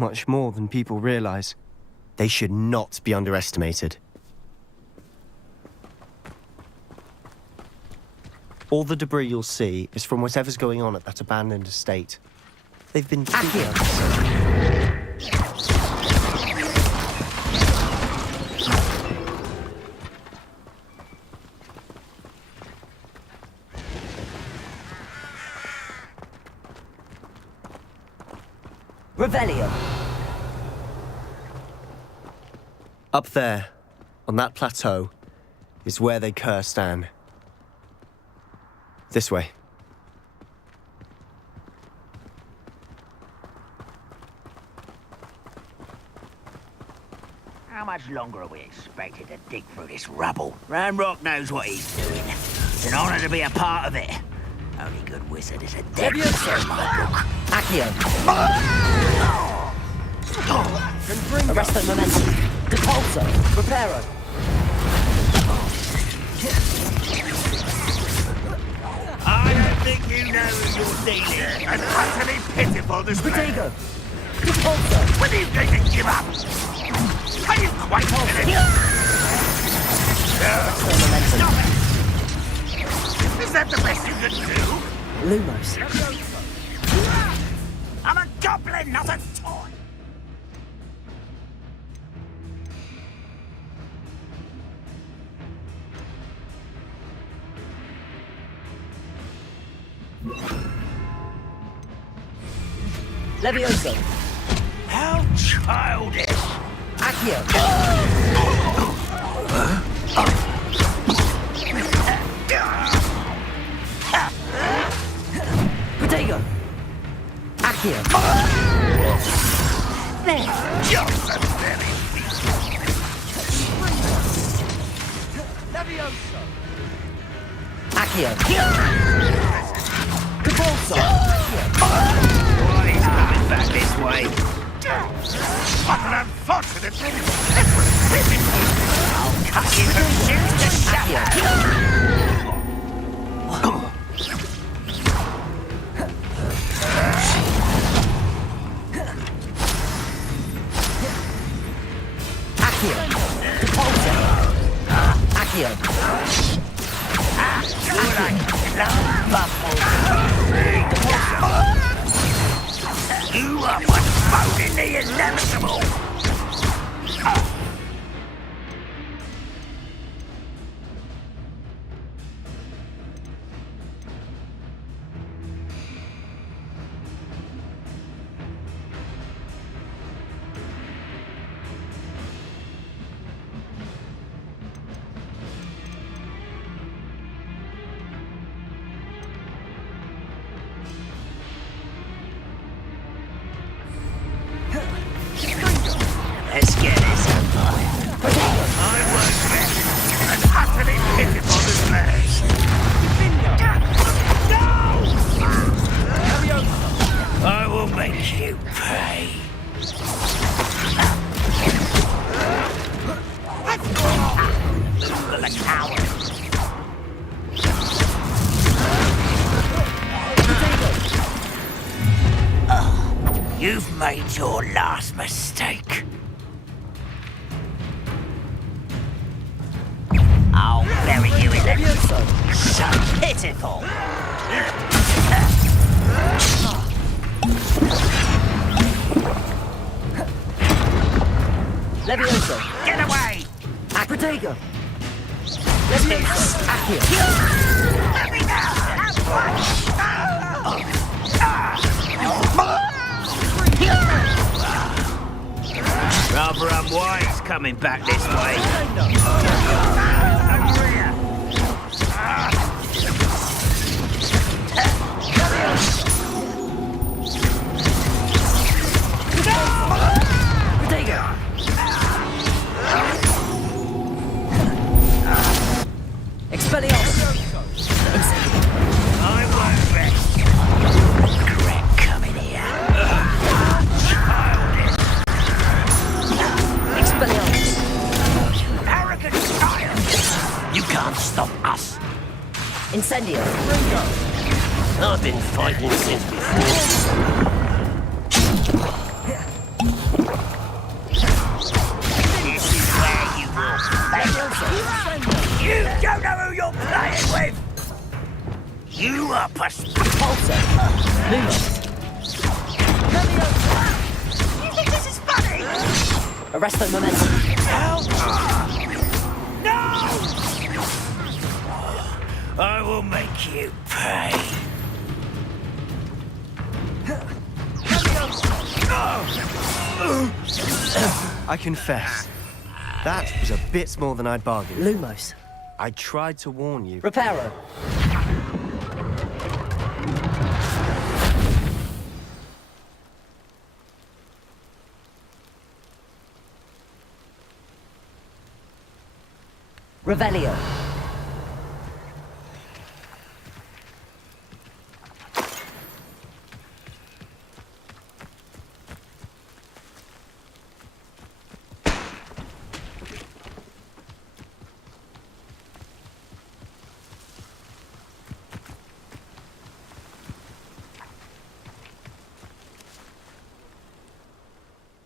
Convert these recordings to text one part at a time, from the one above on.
much more than people realize. They should not be underestimated. All the debris you'll see is from whatever's going on at that abandoned estate. They've been here. Revelio. Up there, on that plateau, is where they cursed Anne. This way. How much longer are we expected to dig through this rubble? Ramrock knows what he's doing. It's an honor to be a part of it. Only good wizard is a dead wizard in my book. Accio. Arresto momentum. Depulso. Reparo. I don't think you know who you're dealing. An utterly pitiful display. Protego. Depulso. When are you going to give up? Are you quite finished? Stop it! Is that the best you can do? Lumos. I'm a goblin, not a toy! Levioso. How childish! Accio. Protego. Accio. Just a very Levioso. Accio. Depulso. Why he's coming back this way? What an unfortunate thing! It was pitiful! I'll cut you from shit to shatter! Accio. Depulso. Accio. You are postponing the inevitable! Let's get this over. I was ready and utterly pitiful display. No! I will make you pay. The coward. You've made your last mistake. I'll bury you in it. So pitiful. Levioso. Get away! Protego. Levioso. Accio. Let me Rather unwise coming back this way. Expelliarmus. I won't rest. Regret coming here. Expelliarmus. Arrogant child! You can't stop us. Incendio. I've been fighting since before. This is where you will fail. You don't know who you're playing with. You are Pulsar. Lumos. You think this is funny? Arresto momentum. Hell no! I will make you pay. I confess, that was a bit more than I'd bargained. Lumos. I tried to warn you. Reparo. Revelio.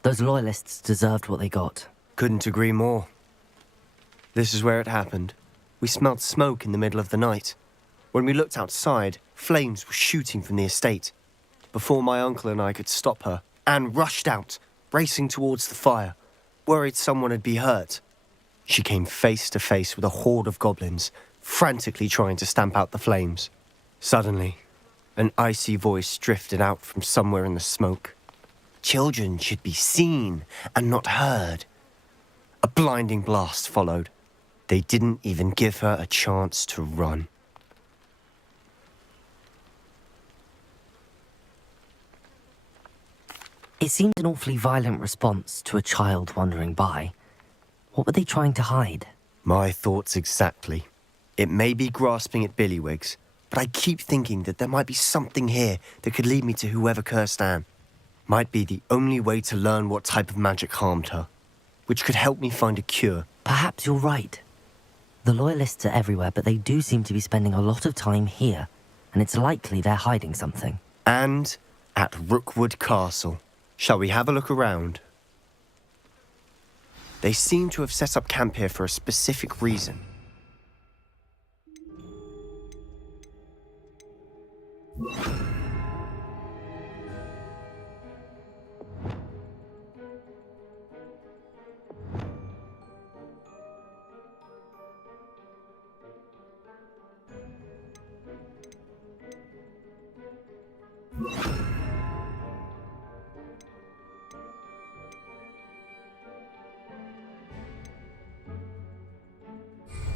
Those loyalists deserved what they got. Couldn't agree more. This is where it happened. We smelled smoke in the middle of the night. When we looked outside, flames were shooting from the estate. Before my uncle and I could stop her, Anne rushed out, racing towards the fire, worried someone had been hurt. She came face to face with a horde of goblins, frantically trying to stamp out the flames. Suddenly, an icy voice drifted out from somewhere in the smoke. Children should be seen and not heard. A blinding blast followed. They didn't even give her a chance to run. It seemed an awfully violent response to a child wandering by. What were they trying to hide? My thoughts exactly. It may be grasping at Billywigs, but I keep thinking that there might be something here that could lead me to whoever cursed Anne. Might be the only way to learn what type of magic harmed her, which could help me find a cure. Perhaps you're right. The loyalists are everywhere, but they do seem to be spending a lot of time here, and it's likely they're hiding something. And at Rookwood Castle. Shall we have a look around? They seem to have set up camp here for a specific reason.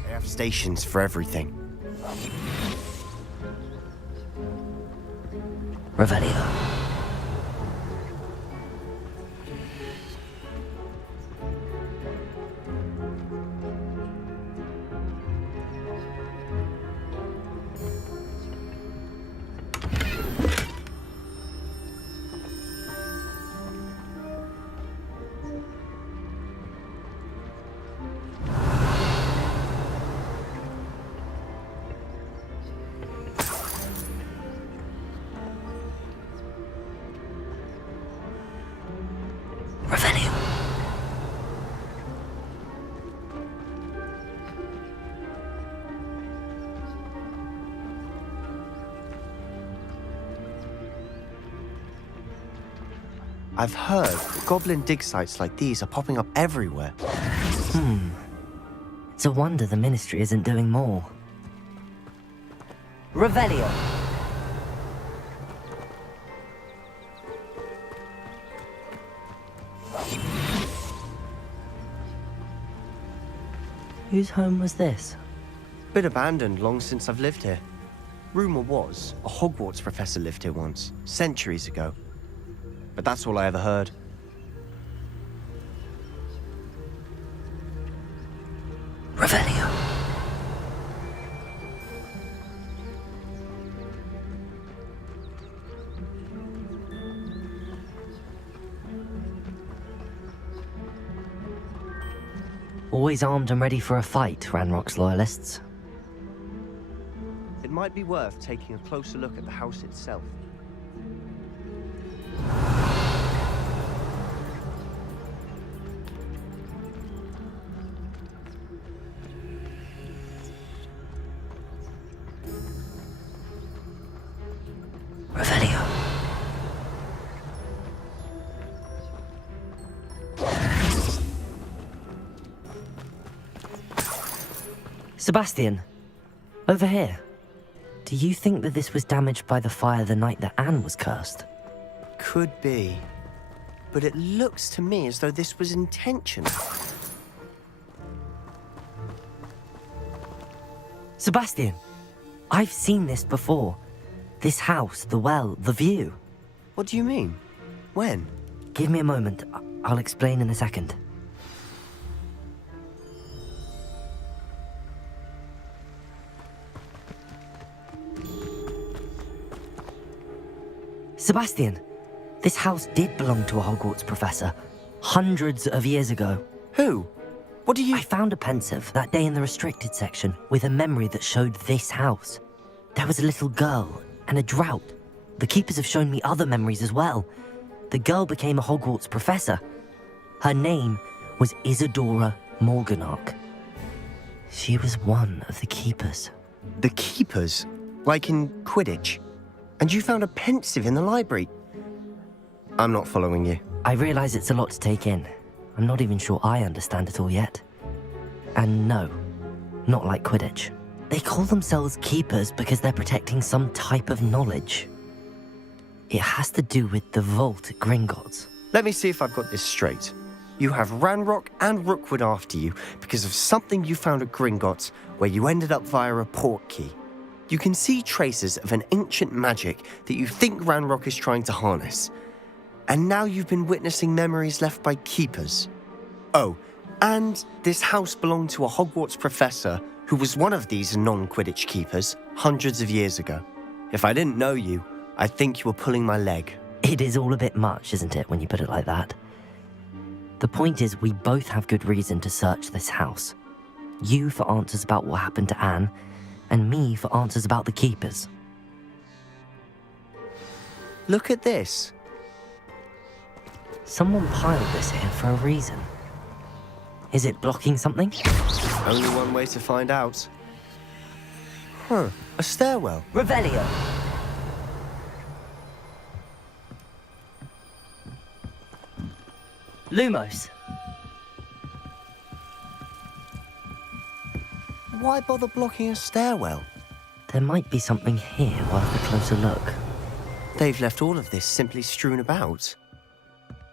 They have stations for everything. Revelio. Revelio. I've heard that goblin dig sites like these are popping up everywhere. It's a wonder the Ministry isn't doing more. Revelio. Whose home was this? Been abandoned long since I've lived here. Rumour was a Hogwarts professor lived here once, centuries ago. But that's all I ever heard. Revelio. Always armed and ready for a fight, Ranrock's loyalists. It might be worth taking a closer look at the house itself. Sebastian, over here. Do you think that this was damaged by the fire the night that Anne was cursed? Could be. But it looks to me as though this was intentional. Sebastian, I've seen this before. This house, the well, the view. What do you mean? When? Give me a moment. I'll explain in a second. Sebastian, this house did belong to a Hogwarts professor, hundreds of years ago. Who? What do you... I found a pensive that day in the restricted section with a memory that showed this house. There was a little girl and a drought. The keepers have shown me other memories as well. The girl became a Hogwarts professor. Her name was Isadora Morganach. She was one of the keepers. The keepers? Like in Quidditch? And you found a pensive in the library? I'm not following you. I realize it's a lot to take in. I'm not even sure I understand it all yet. And no, not like Quidditch. They call themselves keepers because they're protecting some type of knowledge. It has to do with the vault at Gringotts. Let me see if I've got this straight. You have Ranrock and Rookwood after you because of something you found at Gringotts where you ended up via a port key. You can see traces of an ancient magic that you think Ranrock is trying to harness. And now you've been witnessing memories left by keepers. Oh, and this house belonged to a Hogwarts professor who was one of these non-Quidditch keepers hundreds of years ago. If I didn't know you, I'd think you were pulling my leg. It is all a bit much, isn't it, when you put it like that? The point is, we both have good reason to search this house. You for answers about what happened to Anne, and me for answers about the keepers. Look at this. Someone piled this here for a reason. Is it blocking something? Only one way to find out. Huh, a stairwell. Revelio! Lumos! Why bother blocking a stairwell? There might be something here worth a closer look. They've left all of this simply strewn about.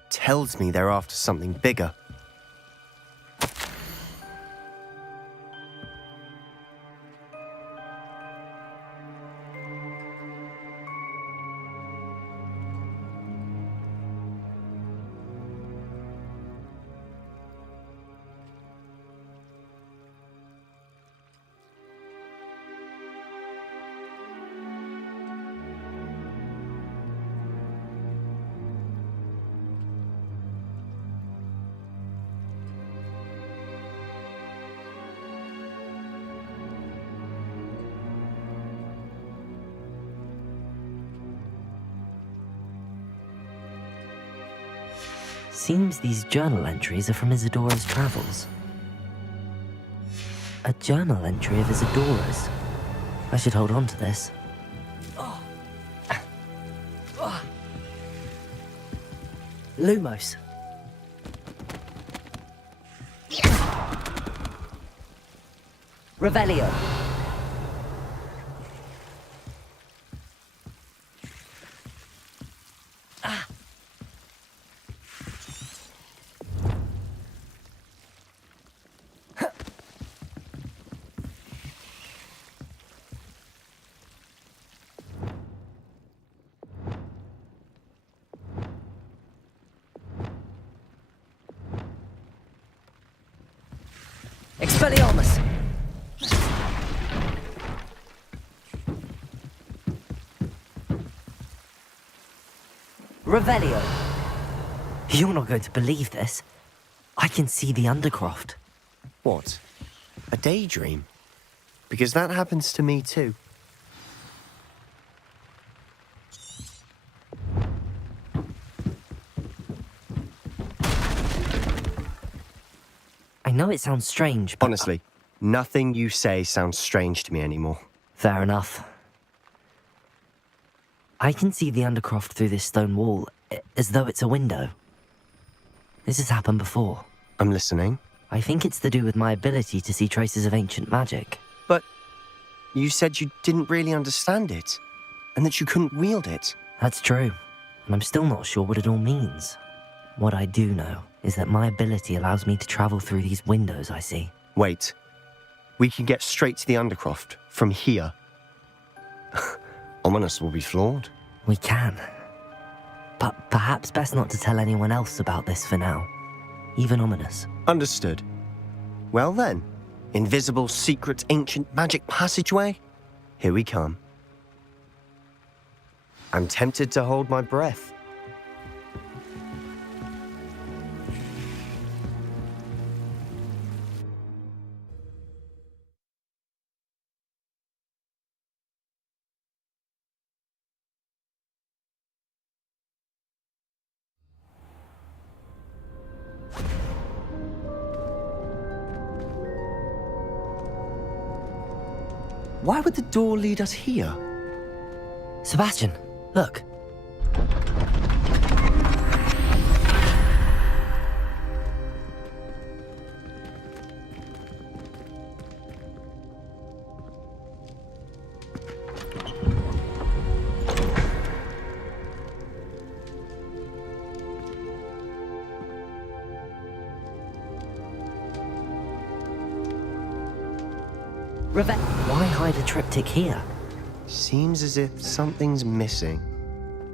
Tells me they're after something bigger. Seems these journal entries are from Isadora's travels. A journal entry of Isadora's. I should hold on to this. Lumos. Revelio. Expelliarmus! Revelio! You're not going to believe this. I can see the Undercroft. What? A daydream? Because that happens to me too. I know it sounds strange, but... Honestly, nothing you say sounds strange to me anymore. Fair enough. I can see the Undercroft through this stone wall, as though it's a window. This has happened before. I'm listening. I think it's to do with my ability to see traces of ancient magic. But you said you didn't really understand it, and that you couldn't wield it. That's true, and I'm still not sure what it all means. What I do know is that my ability allows me to travel through these windows I see. Wait. We can get straight to the Undercroft from here. Ominous will be floored. We can. But perhaps best not to tell anyone else about this for now. Even Ominous. Understood. Well then, invisible, secret, ancient magic passageway? Here we come. I'm tempted to hold my breath. Why would the door lead us here? Sebastian, look. Why hide a triptych here? Seems as if something's missing.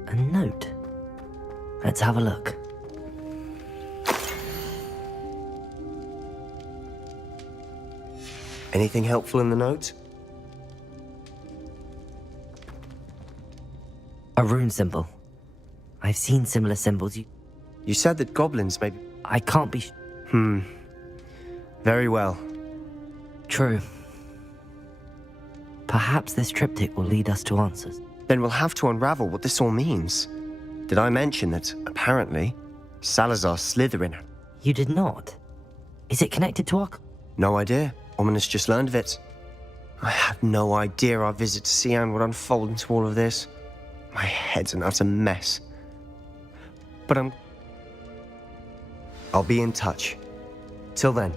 A note. Let's have a look. Anything helpful in the note? A rune symbol. I've seen similar symbols. You said that goblins may be... I can't be... Very well. True. Perhaps this triptych will lead us to answers. Then we'll have to unravel what this all means. Did I mention that, apparently, Salazar Slytherin... You did not? Is it connected to our... No idea. Ominous just learned of it. I had no idea our visit to Cian would unfold into all of this. My head's an utter mess. But I'll be in touch. Till then.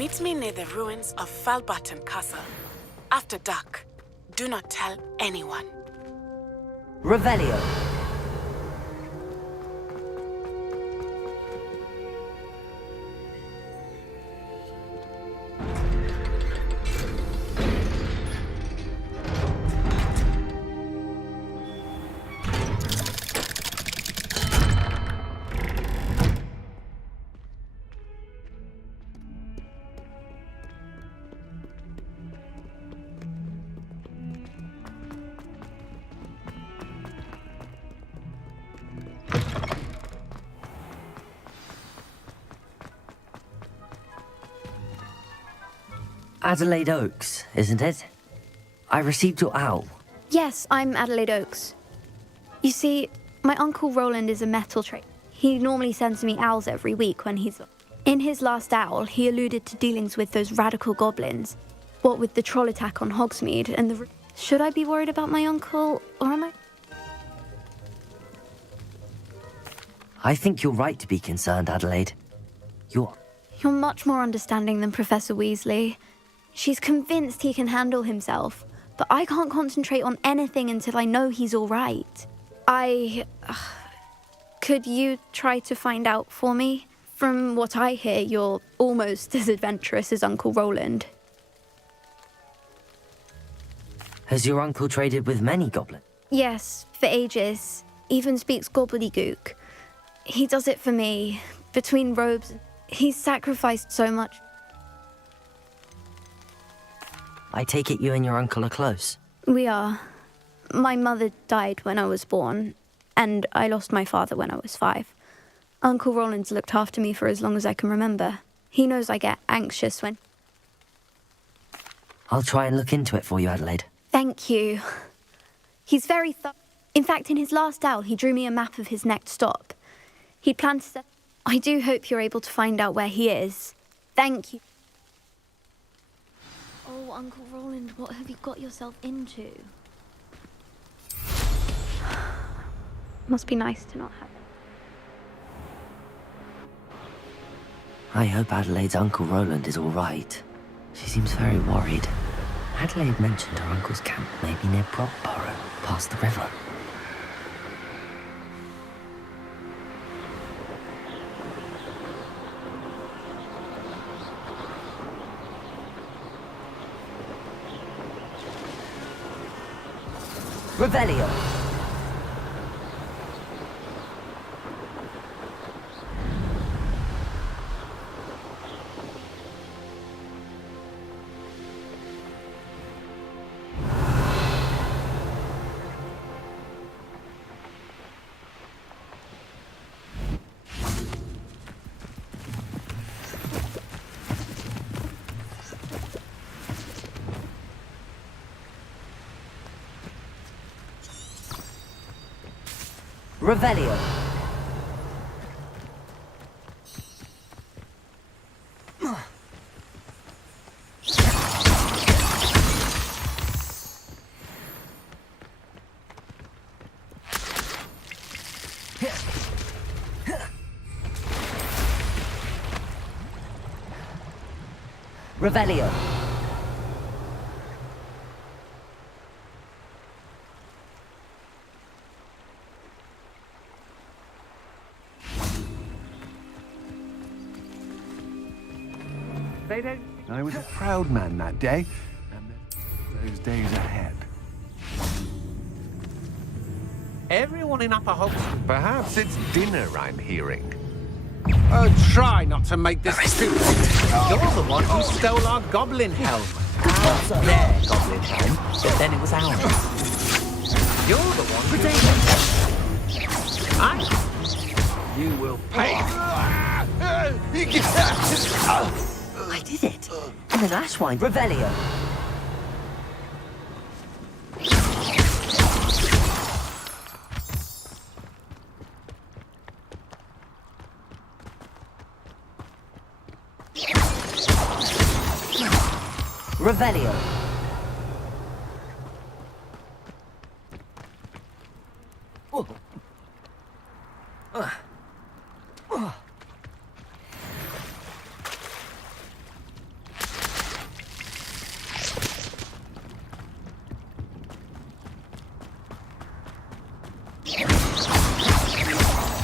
Meet me near the ruins of Falbaton Castle. After dark. Do not tell anyone. Revelio. Adelaide Oaks, isn't it? I received your owl. Yes, I'm Adelaide Oaks. You see, my Uncle Roland is a metal trader. He normally sends me owls every week when he's... In his last owl, he alluded to dealings with those radical goblins. What with the troll attack on Hogsmeade and the... Should I be worried about my uncle, or am I... I think you're right to be concerned, Adelaide. You're much more understanding than Professor Weasley. She's convinced he can handle himself, but I can't concentrate on anything until I know he's all right. Could you try to find out for me? From what I hear, you're almost as adventurous as Uncle Roland. Has your uncle traded with many goblins? Yes, for ages. Even speaks gobbledygook. He does it for me. Between robes, he's sacrificed so much. I take it you and your uncle are close. We are. My mother died when I was born, and I lost my father when I was 5. Uncle Roland's looked after me for as long as I can remember. He knows I get anxious when... I'll try and look into it for you, Adelaide. Thank you. He's very In fact, in his last owl, he drew me a map of his next stop. He'd planned to... I do hope you're able to find out where he is. Thank you. Oh, Uncle Roland, what have you got yourself into? Must be nice to not have... I hope Adelaide's Uncle Roland is all right. She seems very worried. Adelaide mentioned her uncle's camp may be near Brockborough, past the river. Revelio. Revelio. Revelio. I was a proud man that day, and those days ahead. Everyone in Upper Hogsmeade. Perhaps it's dinner I'm hearing. Oh, try not to make this stupid. You're the one who stole our goblin helm. Their goblin helm, but then it was ours. You're the one who... You will pay. I did it. And an ashwine. Revelio. Revelio.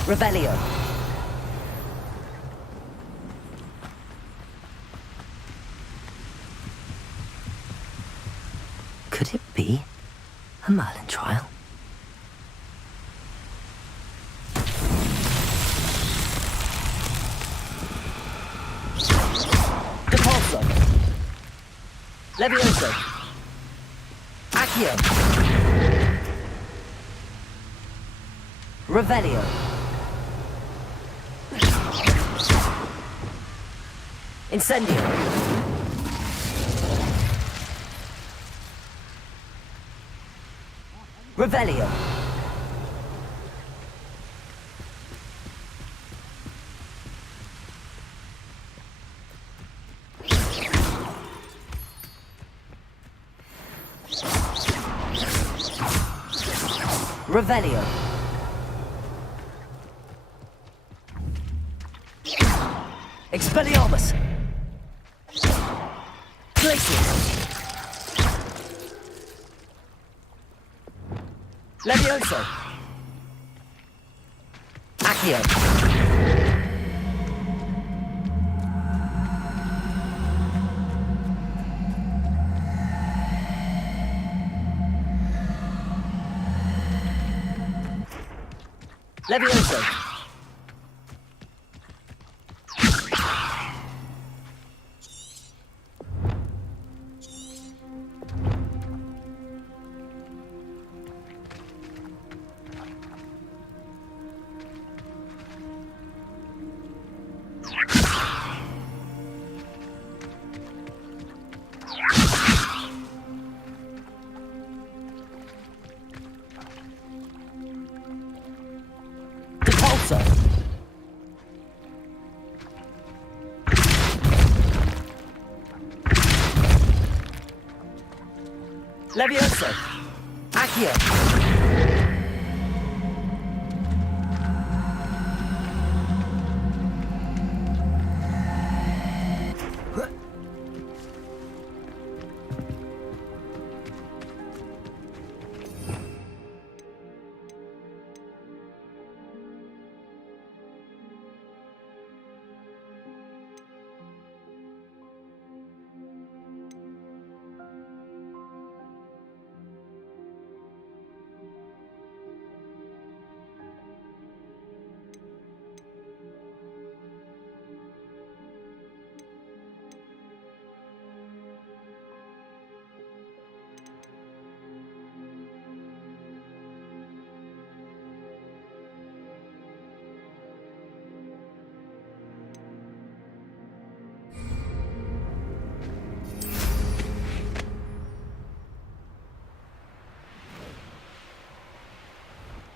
Revelio. Could it be a Merlin trial? Depulso. Levioso. Accio. Revelio. Incendio. Revelio. Revelio. Expelliarmus. Glacius. Levioso. Accio. Levioso. Depulso. Levioso. Accio.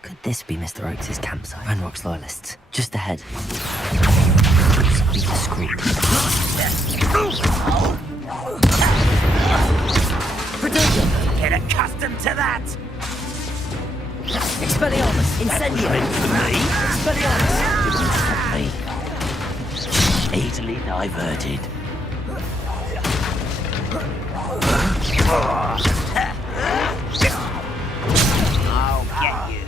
Could this be Mr. Oakes' campsite? Ranrock's loyalists, just ahead. Be discreet. Protego! Get accustomed to that! Expelliarmus! Incendio! Expelliarmus! Easily diverted. I'll get you.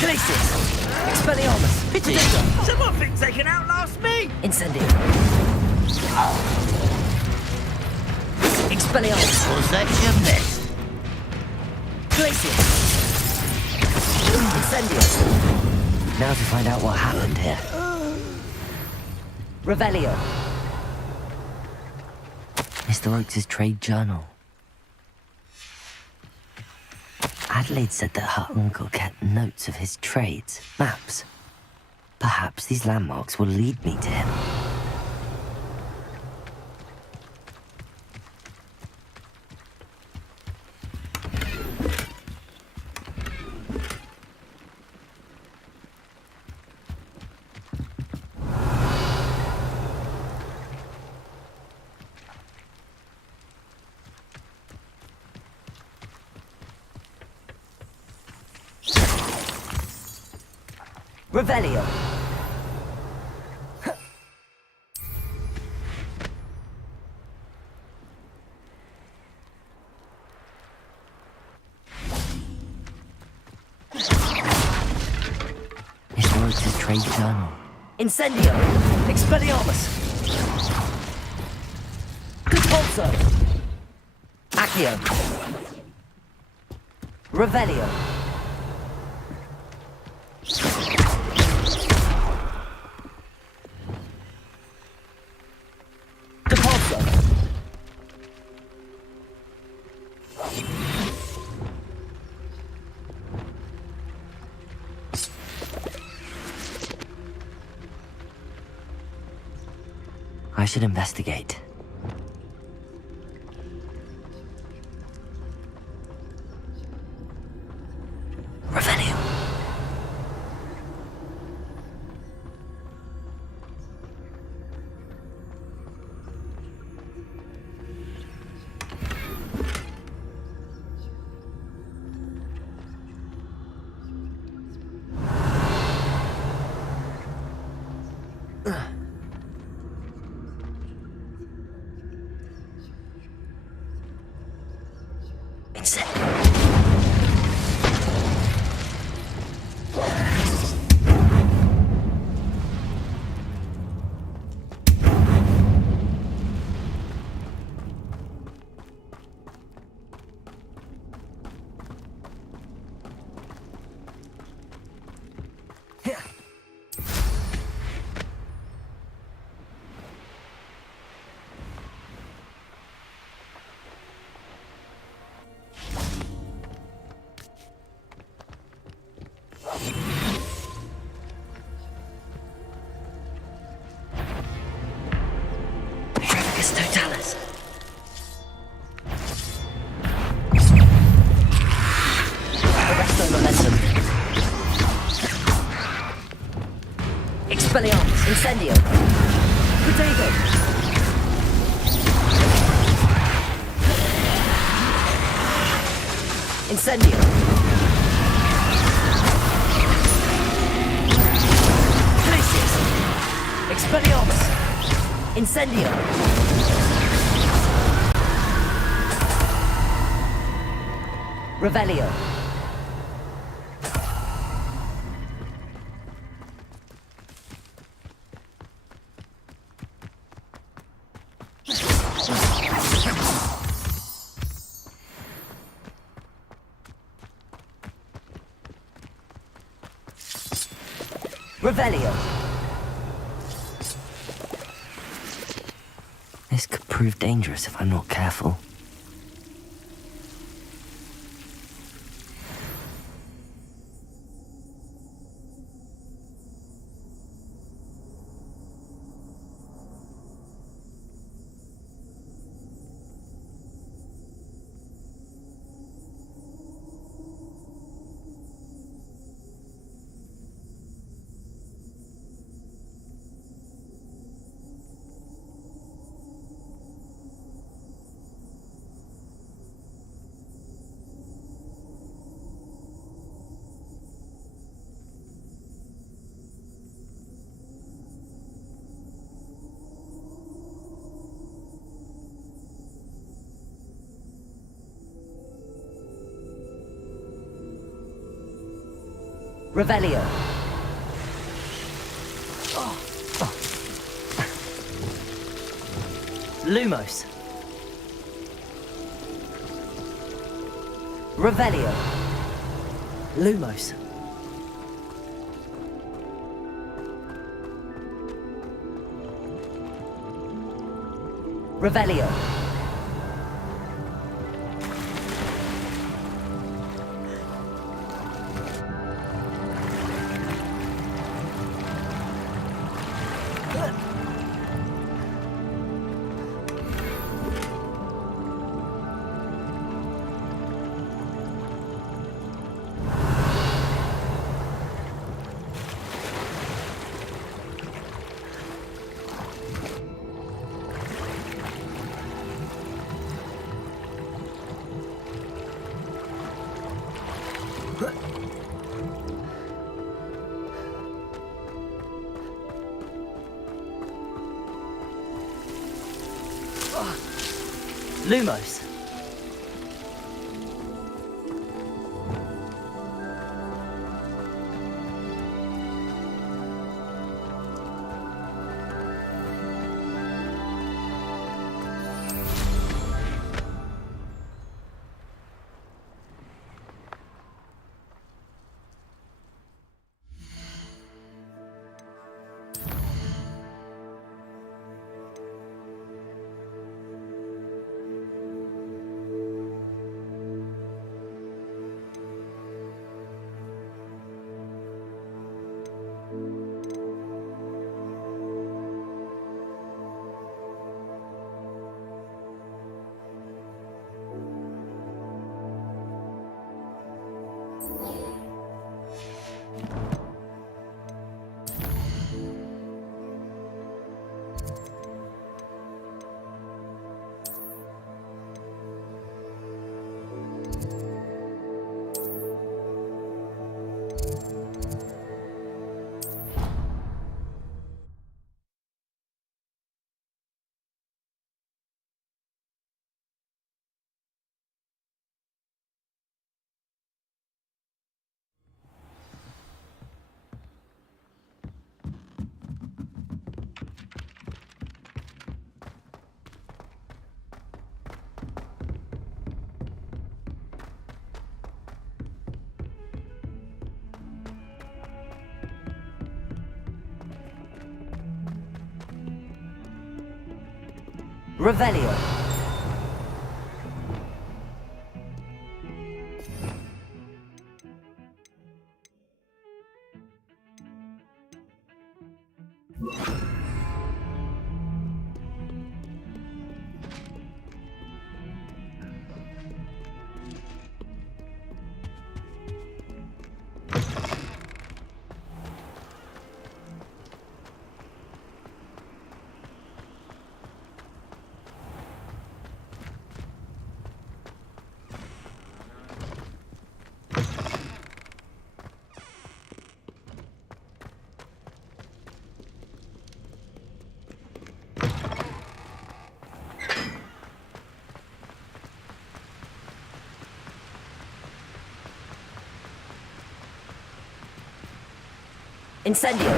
Glacius! Expelliarmus! Pity! Protego! Someone thinks they can outlast me! Incendio! Expelliarmus! Was that your best? Glacius! Incendio! Now to find out what happened here. Revelio. Mr. Oakes' trade journal. Adelaide said that her uncle kept notes of his trades, maps. Perhaps these landmarks will lead me to him. Revelio. trade journal. Incendio! Expelliarmus! Repulso! Accio! Revelio! Repulso! I should investigate. Revelio. Totalis. Arresto momentum. Expelliarmus. Incendio. Potato. Incendio. Glacius. Expelliarmus. Incendio. Revelio. Revelio. This could prove dangerous if I'm not careful. Revelio. Lumos. Revelio. Lumos. Revelio. Lumos. Revelio. Incendio.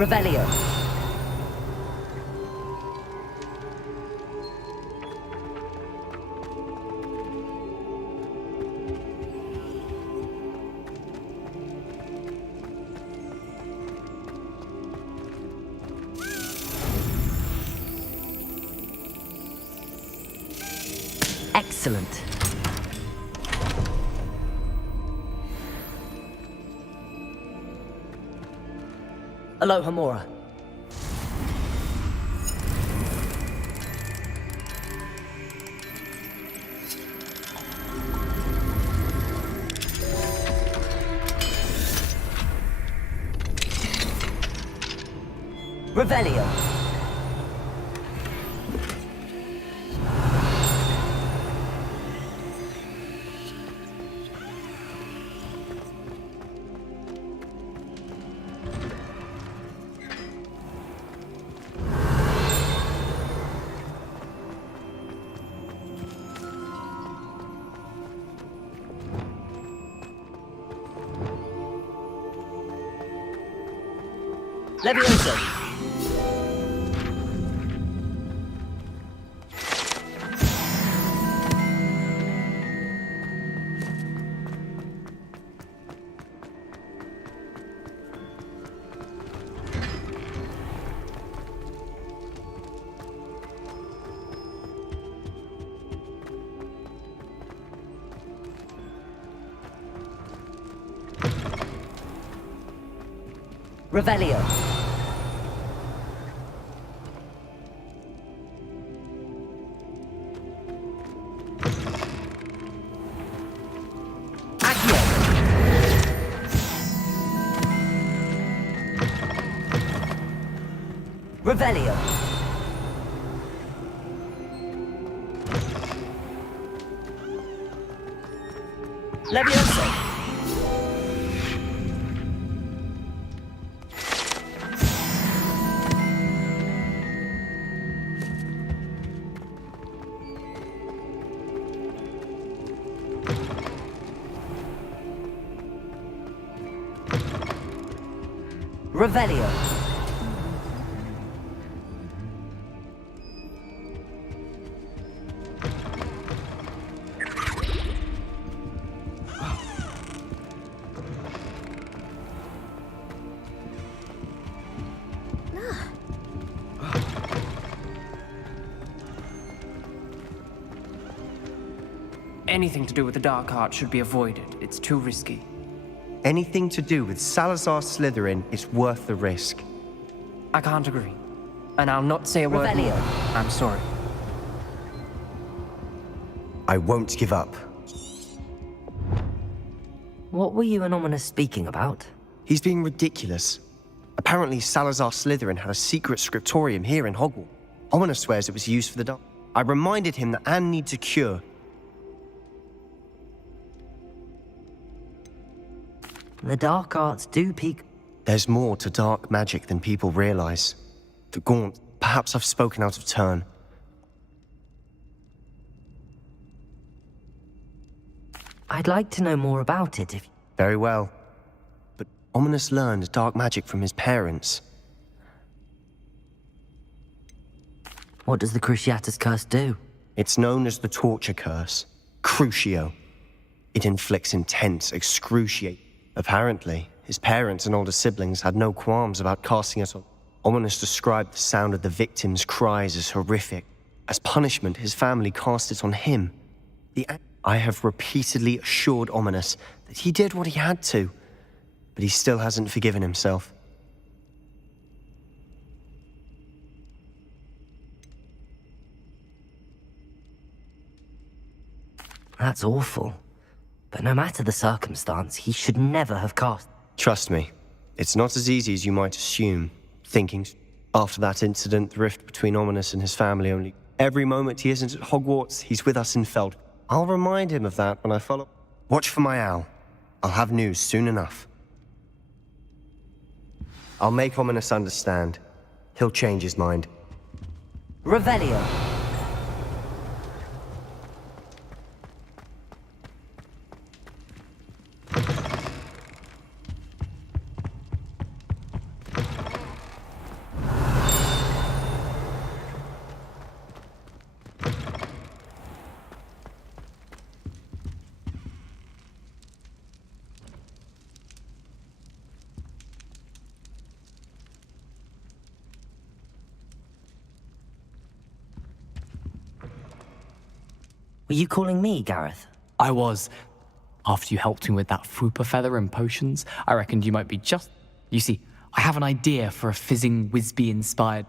Revelio. Excellent. Aloha Mora. Revelio. Levioso. Revelio. Accio. Revelio. Levioso. Revelio. Anything to do with the dark art should be avoided. It's too risky. Anything to do with Salazar Slytherin is worth the risk. I can't agree. And I'll not say a word Revelio. more. I'm sorry. I won't give up. What were you and Ominous speaking about? He's being ridiculous. Apparently, Salazar Slytherin had a secret scriptorium here in Hogwarts. Ominous swears it was used for the dark. I reminded him that Anne needs a cure. The dark arts do peak. There's more to dark magic than people realize. The Gaunt, perhaps I've spoken out of turn. I'd like to know more about it if... Very well. But Ominous learned dark magic from his parents. What does the Cruciatus Curse do? It's known as the Torture Curse. Crucio. It inflicts intense, excruciating... Apparently, his parents and older siblings had no qualms about casting it on. Ominous described the sound of the victim's cries as horrific. As punishment, his family cast it on him. I have repeatedly assured Ominous that he did what he had to, but he still hasn't forgiven himself. That's awful. But no matter the circumstance, he should never have cast... Trust me, it's not as easy as you might assume. Thinking, after that incident, the rift between Ominous and his family only... Every moment he isn't at Hogwarts, he's with us in Feld. I'll remind him of that when I follow... Watch for my owl. I'll have news soon enough. I'll make Ominous understand. He'll change his mind. Revelio. Were you calling me, Gareth? I was. After you helped me with that Fooper feather and potions, I reckoned you might be just... You see, I have an idea for a fizzing, Wisby-inspired...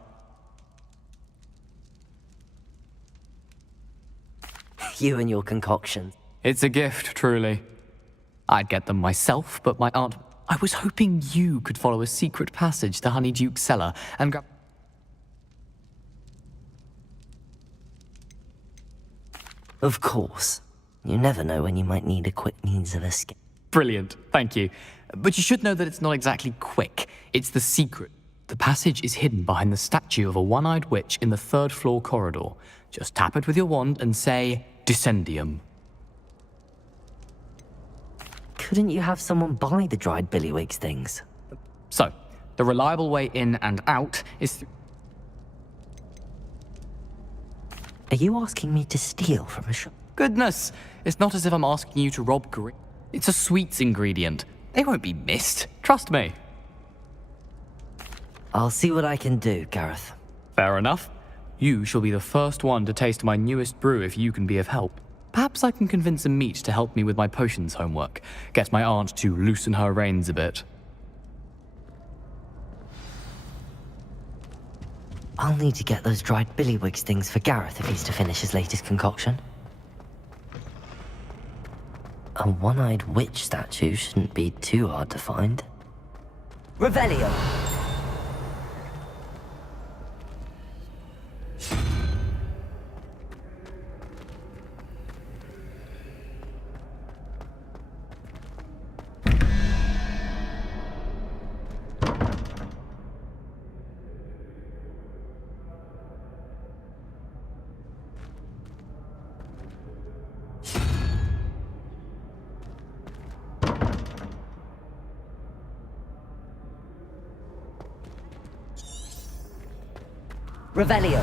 You and your concoctions. It's a gift, truly. I'd get them myself, but my aunt... I was hoping you could follow a secret passage to Honeyduke's cellar and grab... Of course. You never know when you might need a quick means of escape. Brilliant, thank you. But you should know that it's not exactly quick. It's the secret. The passage is hidden behind the statue of a one-eyed witch in the third-floor corridor. Just tap it with your wand and say, Descendium. Couldn't you have someone buy the dried billywigs things? So, the reliable way in and out is... Are you asking me to steal from a shop? Goodness, it's not as if I'm asking you to rob It's a sweets ingredient. They won't be missed, trust me. I'll see what I can do, Gareth. Fair enough. You shall be the first one to taste my newest brew if you can be of help. Perhaps I can convince a meat to help me with my potions homework. Get my aunt to loosen her reins a bit. I'll need to get those dried billywigs things for Gareth if he's to finish his latest concoction. A one-eyed witch statue shouldn't be too hard to find. Revelio! Revelio.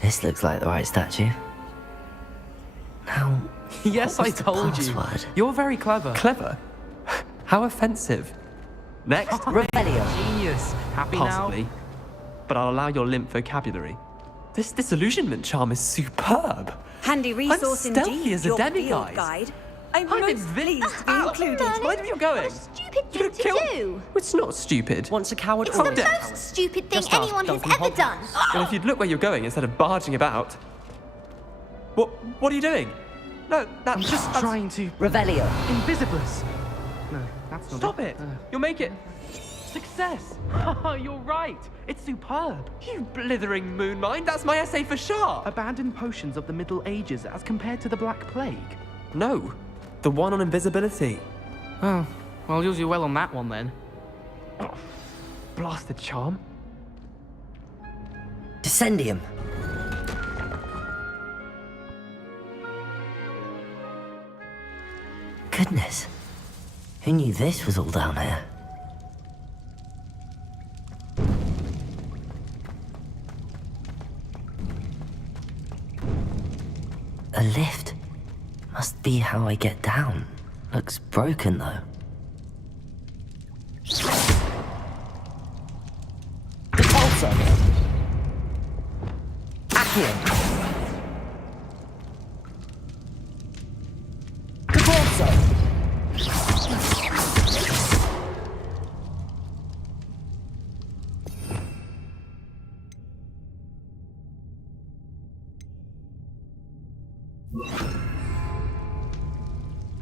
This looks like the right statue. Now, Yes, what I was the told you. password? You're very clever. Clever? How offensive. Next. Revelio. Genius. Happy Possibly. Now? But I'll allow your limp vocabulary. This disillusionment charm is superb. Handy resource I'm stealthy indeed, as a your demiguise. field guide. I'm I'm most pleased to be included. Mind where you're going. Stupid You're thing gonna to kill. do. It's not stupid. Once a coward, It's the always a most coward. stupid thing Just ask anyone has Duncan ever done. Well, if you'd look where you're going instead of barging about. What are you doing? No, that's I'm just trying to... Revelio. Invisiblus. No, that's not Stop it! You'll make it. Success! You're right. It's superb. You blithering moon mind, that's my essay for sharp! Abandoned potions of the Middle Ages as compared to the Black Plague. No, the one on invisibility. Oh, well, you'll do well on that one then. Blasted charm. Descendium. Goodness. Who knew this was all down here? A lift. Must be how I get down. Looks broken though. Repulsor. Accio. Repulsor.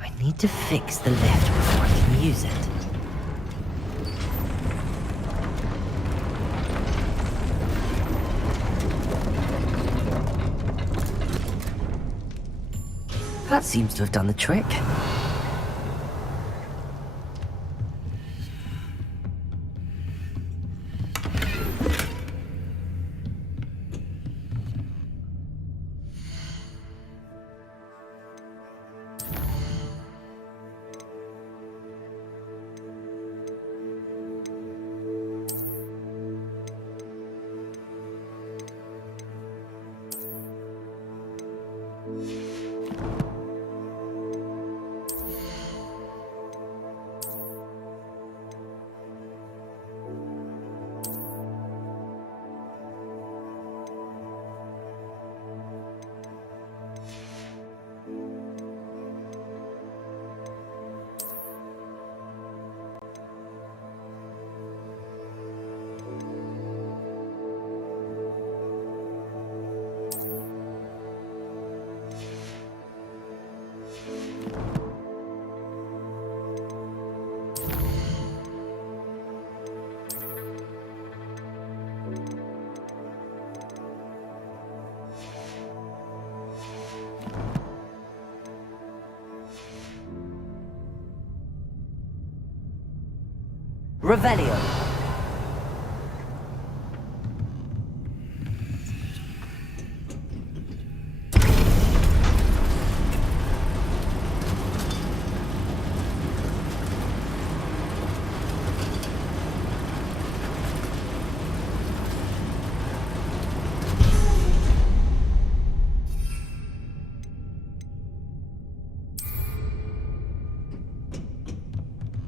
I need to fix the lift before I can use it. That seems to have done the trick. Revelio.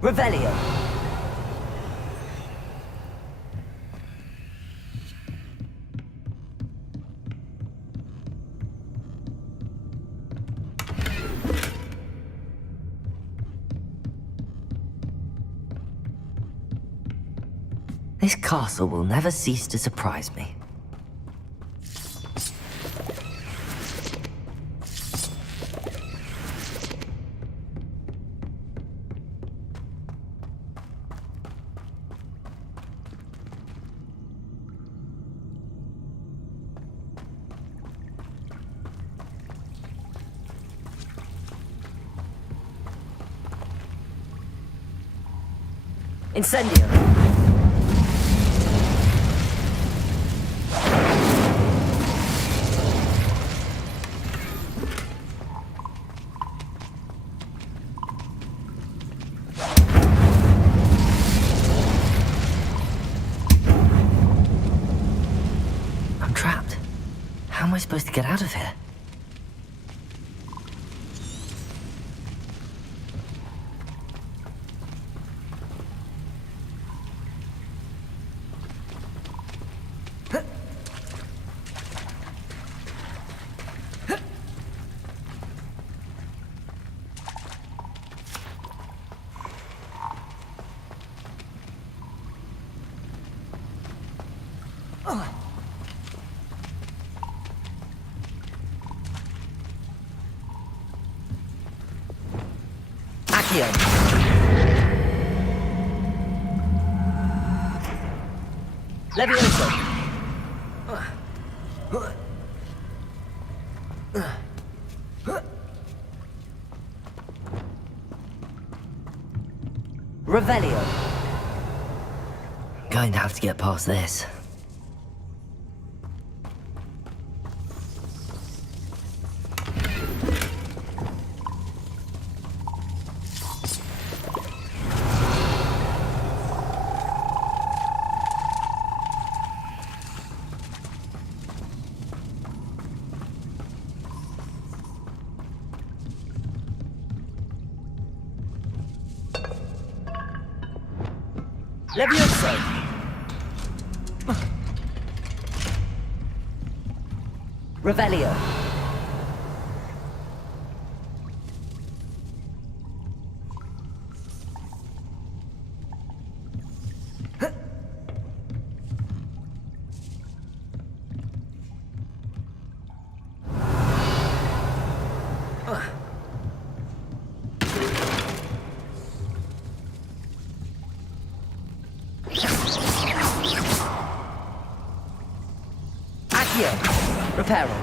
Revelio. This castle will never cease to surprise me. Incendio. I'm trapped. How am I supposed to get out of here? Accio. Levioso. Revelio. Going to have to get past this. Levioso! Revelio. Reparo.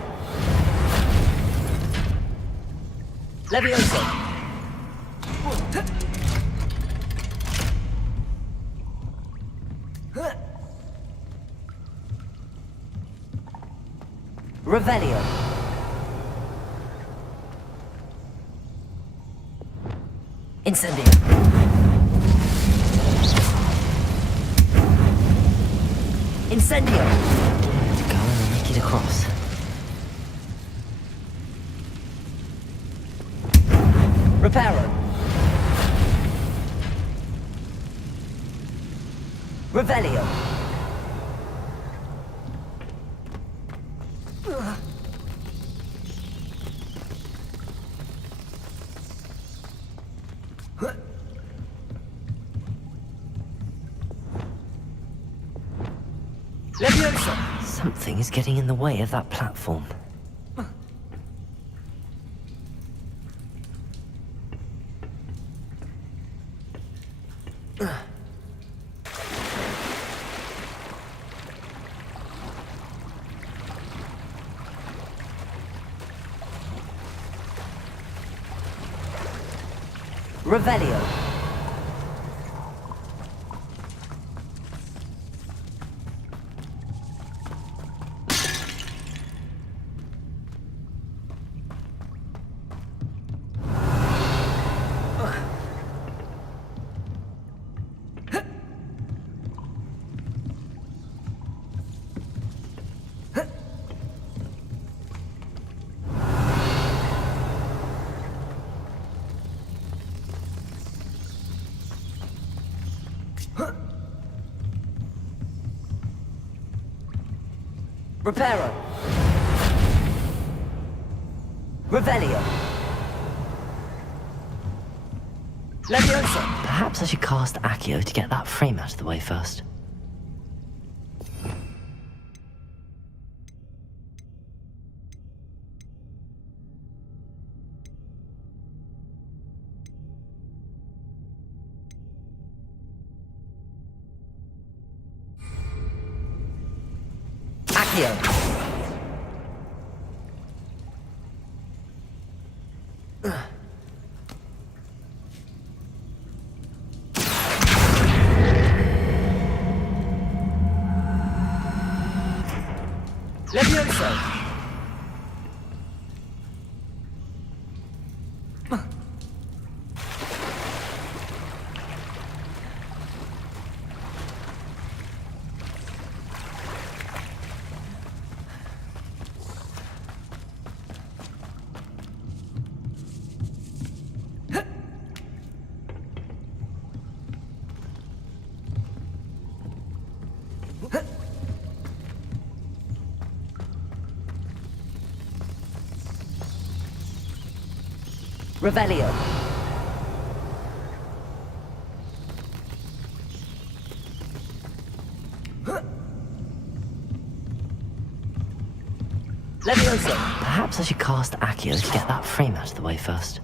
Levioso. Revelio. Incendio. Incendio. Go and make it across. Reparo. Revelio. Leviosa. Something is getting in the way of that platform. Revelio. Reparo. Revelio. Leviosa. Perhaps I should cast Accio to get that frame out of the way first. Accio. Revelio. Levioso. Perhaps I should cast Accio to get that frame out of the way first.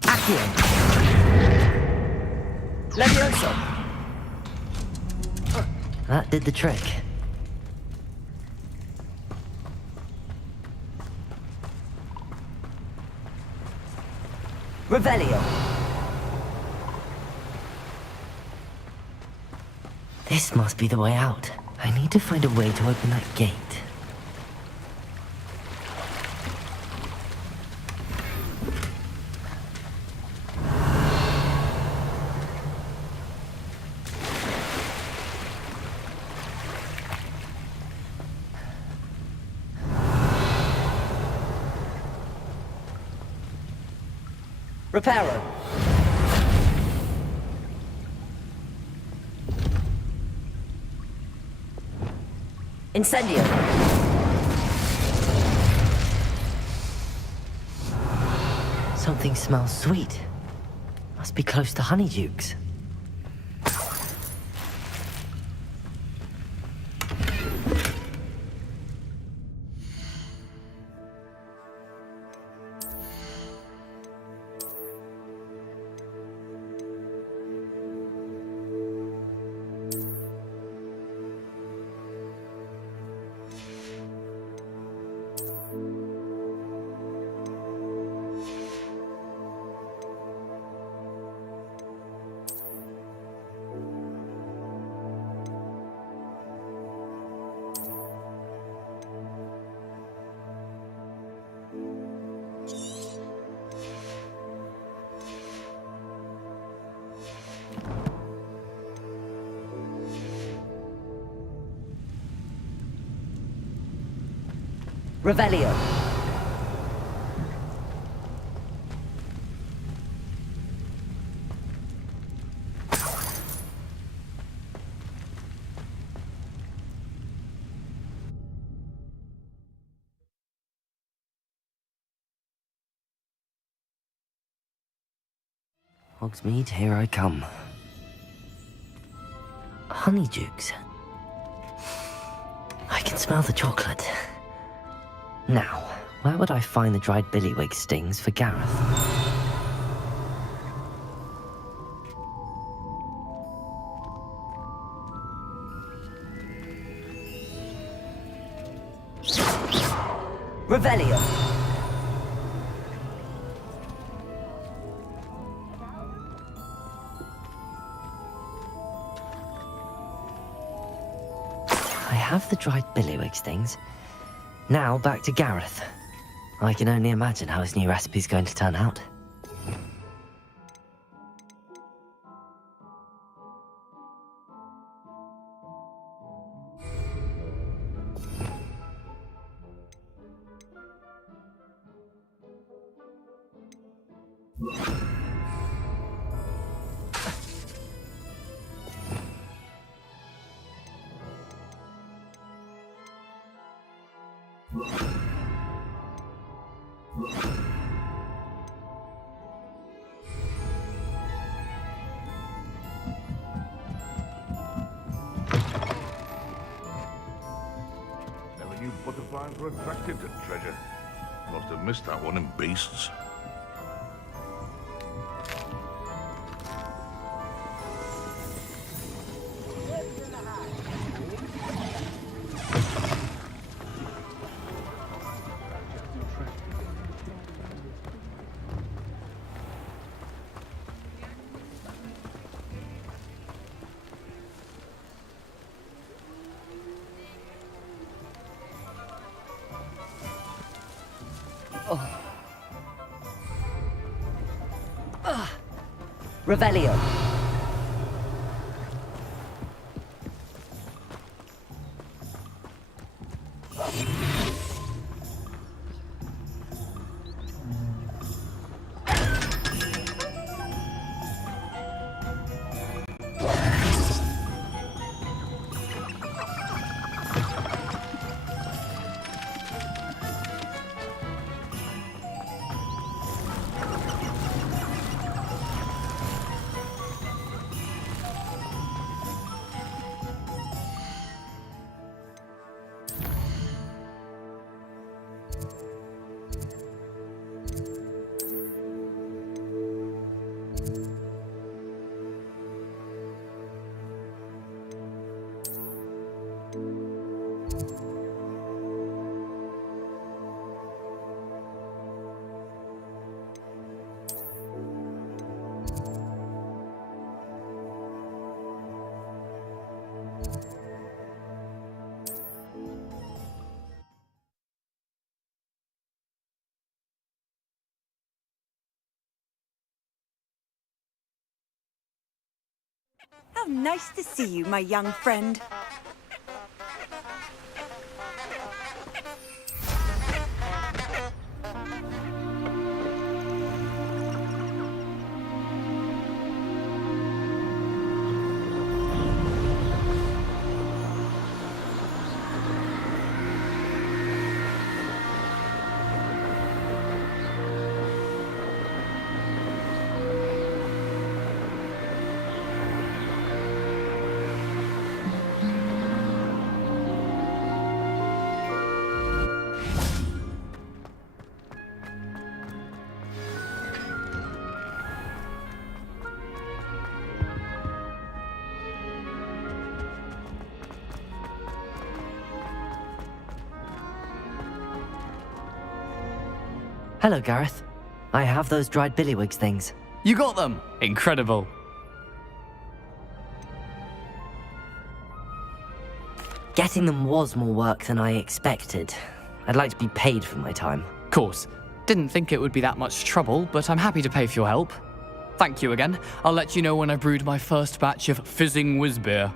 Accio. Levioso. That did the trick. Revelio. This must be the way out. I need to find a way to open that gate. Reparo. Incendio. Something smells sweet. Must be close to Honeydukes. Revelio. Hogsmeade, here I come. Honeydukes. I can smell the chocolate. Now, where would I find the dried billywig stings for Gareth? Revelio. I have the dried billywig stings. Now, back to Gareth. I can only imagine how his new recipe's going to turn out. Never knew butterflies were attracted to treasure. Must have missed that one in Beasts. Revelio. How nice to see you, my young friend. Hello, Gareth. I have those dried billywigs things. You got them! Incredible. Getting them was more work than I expected. I'd like to be paid for my time. Course. Didn't think it would be that much trouble, but I'm happy to pay for your help. Thank you again. I'll let you know when I brewed my first batch of fizzing whiz-beer.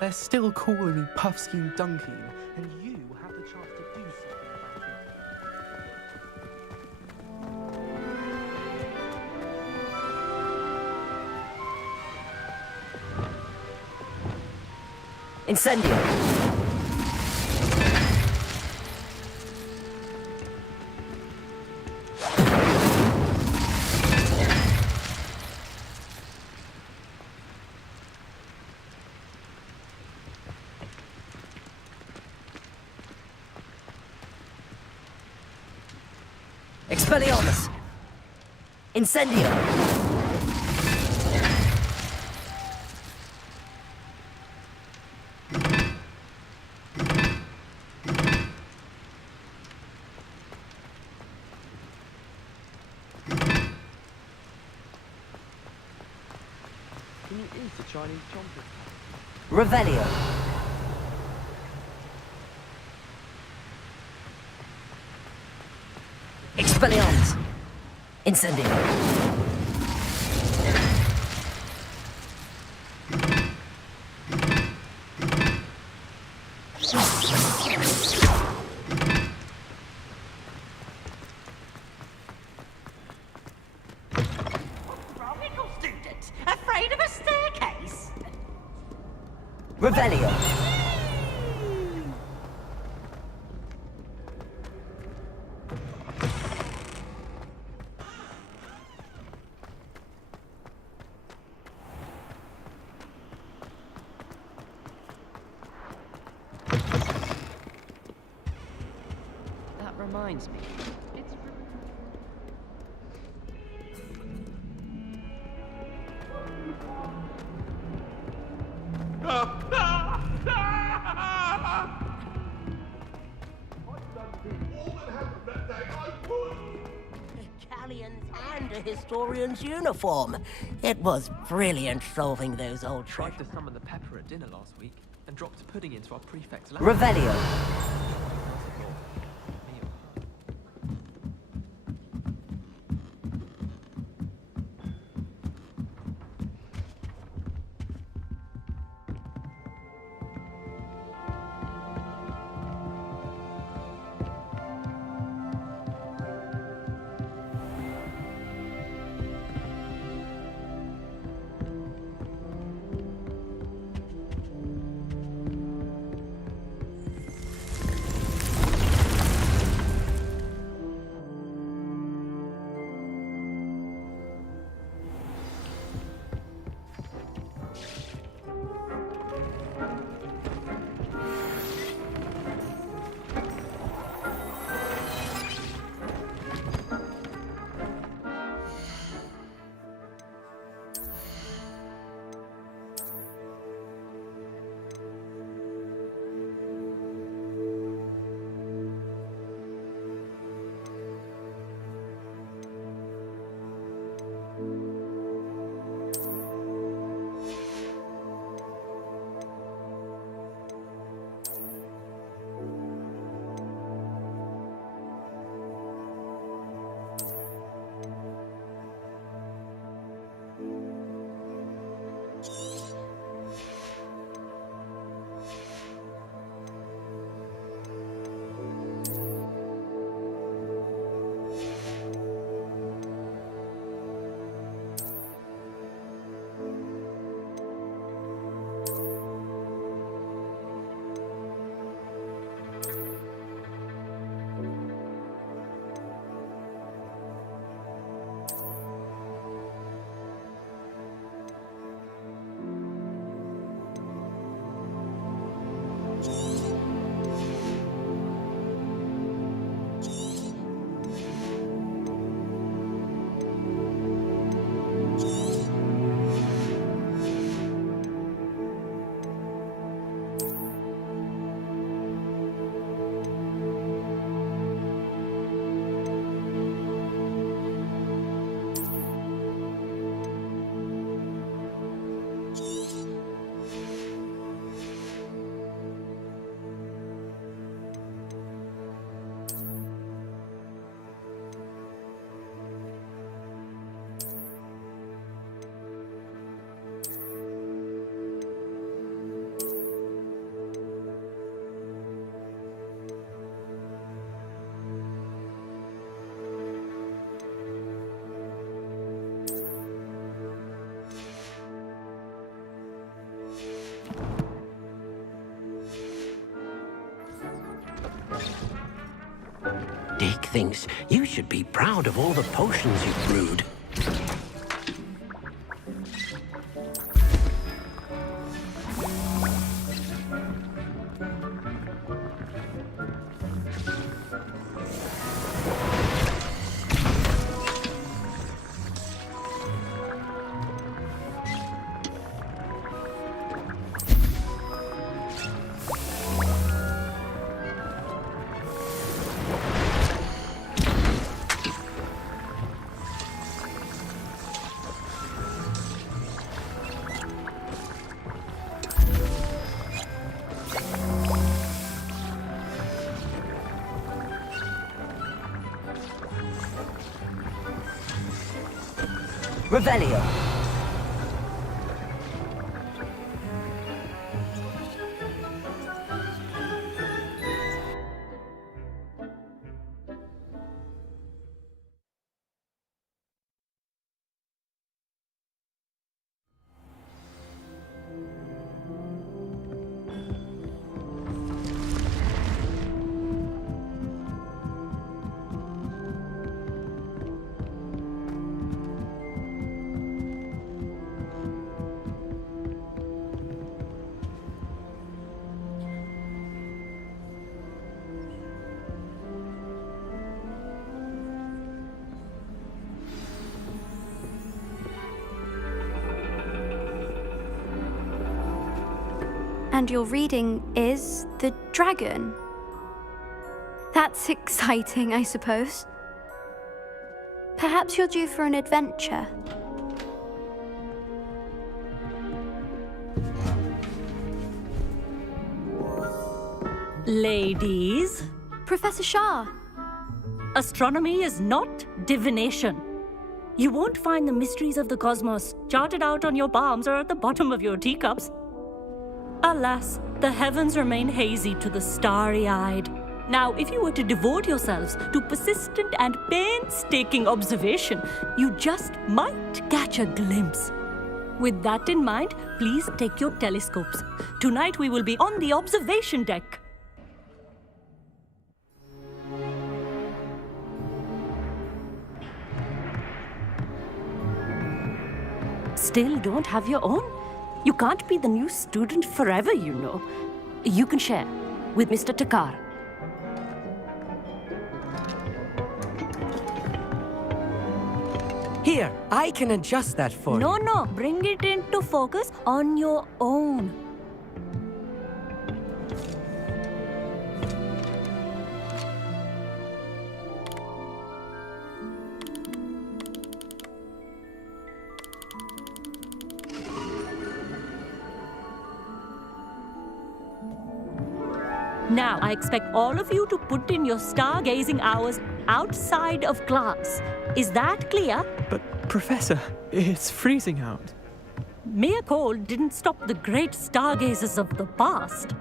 They're still calling me Puffsky and Duncan, and you have the chance to do something about it. Incendio! Expelliarmus! Incendio! Can you eat a Chinese trumpet? Revelio! Expelliarmus! Incendio! Student, afraid of a staircase? Revelio! That reminds me. It's Callians and a history. historian's uniform. It was brilliant solving those old Tried treasures. to summon the pepper at dinner last week and dropped pudding into our prefect's lap. Revelio. Dick thinks you should be proud of all the potions you've brewed. Revelio. And your reading is The Dragon. That's exciting, I suppose. Perhaps you're due for an adventure. Ladies, Professor Shah. astronomy is not divination. You won't find the mysteries of the cosmos charted out on your palms or at the bottom of your teacups. Alas, the heavens remain hazy to the starry-eyed. Now, if you were to devote yourselves to persistent and painstaking observation, you just might catch a glimpse. With that in mind, please take your telescopes. Tonight we will be on the observation deck. Still don't have your own? You can't be the new student forever, you know. You can share with Mr. Takar. Here, I can adjust that for you. No, bring it into focus on your own. Now, I expect all of you to put in your stargazing hours outside of class. Is that clear? But, Professor, it's freezing out. Mere cold didn't stop the great stargazers of the past.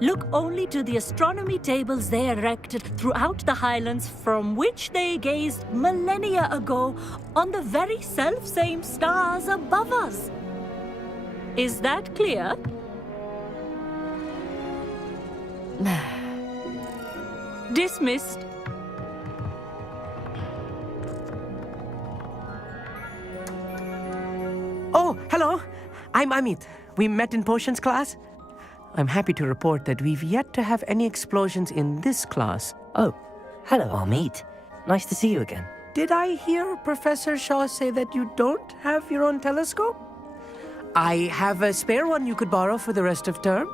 Look only to the astronomy tables they erected throughout the highlands from which they gazed millennia ago on the very self-same stars above us. Is that clear? Dismissed. Oh, hello. I'm Amit. We met in potions class. I'm happy to report that we've yet to have any explosions in this class. Oh, hello, Amit. Nice to see you again. Did I hear Professor Shaw say that you don't have your own telescope? I have a spare one you could borrow for the rest of term.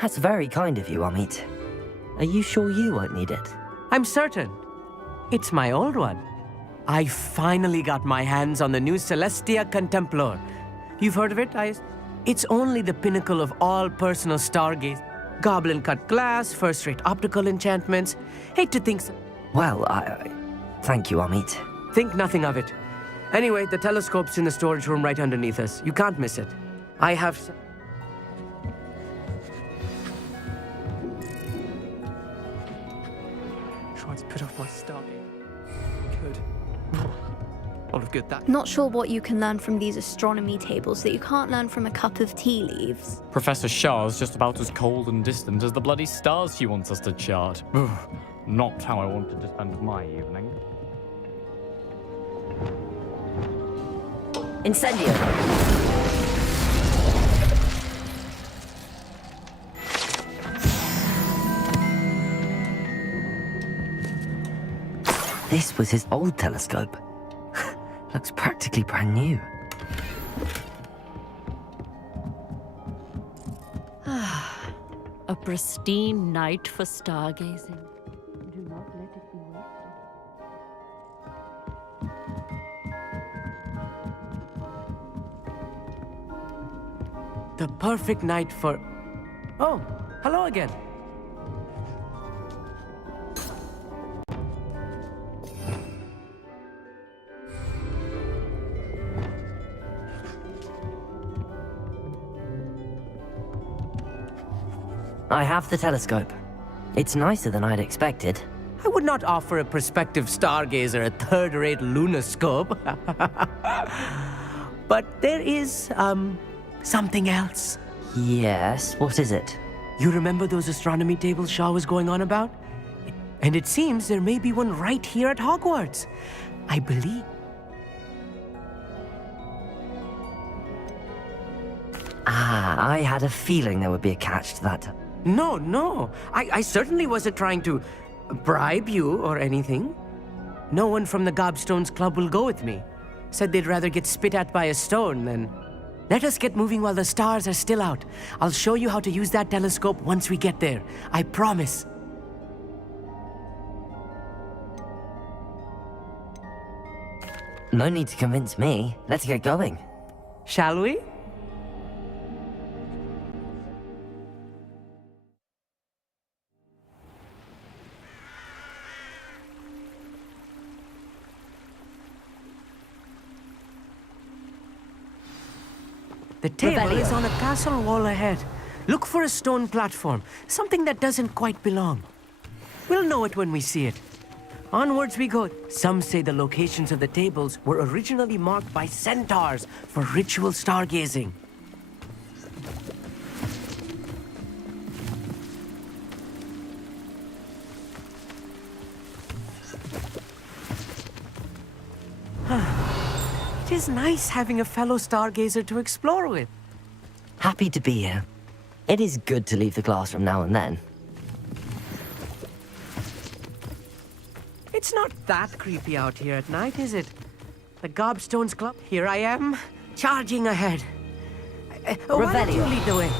That's very kind of you, Amit. Are you sure you won't need it? I'm certain. It's my old one. I finally got my hands on the new Celestia Contemplor. You've heard of it? It's only the pinnacle of all personal stargaze. Goblin-cut glass, first-rate optical enchantments. Hate to think so. Well, thank you, Amit. Think nothing of it. Anyway, the telescope's in the storage room right underneath us. You can't miss it. I have... Trying to put off my stargate. Good. All of good that. Not sure what you can learn from these astronomy tables that you can't learn from a cup of tea leaves. Professor Shah's just about as cold and distant as the bloody stars she wants us to chart. Not how I wanted to spend my evening. Incendio! This was his old telescope. Looks practically brand new. A pristine night for stargazing. Do not let it be wasted. The perfect night for... Oh, hello again. I have the telescope. It's nicer than I'd expected. I would not offer a prospective stargazer a third-rate lunoscope. But there is, something else. Yes, what is it? You remember those astronomy tables Shaw was going on about? And it seems there may be one right here at Hogwarts. I believe. I had a feeling there would be a catch to that. No. I certainly wasn't trying to bribe you or anything. No one from the Gobstones Club will go with me. Said they'd rather get spit at by a stone than... Let us get moving while the stars are still out. I'll show you how to use that telescope once we get there. I promise. No need to convince me. Let's get going. Shall we? The table is on a castle wall ahead. Look for a stone platform, something that doesn't quite belong. We'll know it when we see it. Onwards we go. Some say the locations of the tables were originally marked by centaurs for ritual stargazing. It is nice having a fellow stargazer to explore with. Happy to be here. It is good to leave the classroom now and then. It's not that creepy out here at night, is it? The Gobstones Club. Here I am, charging ahead. Why don't you lead the way?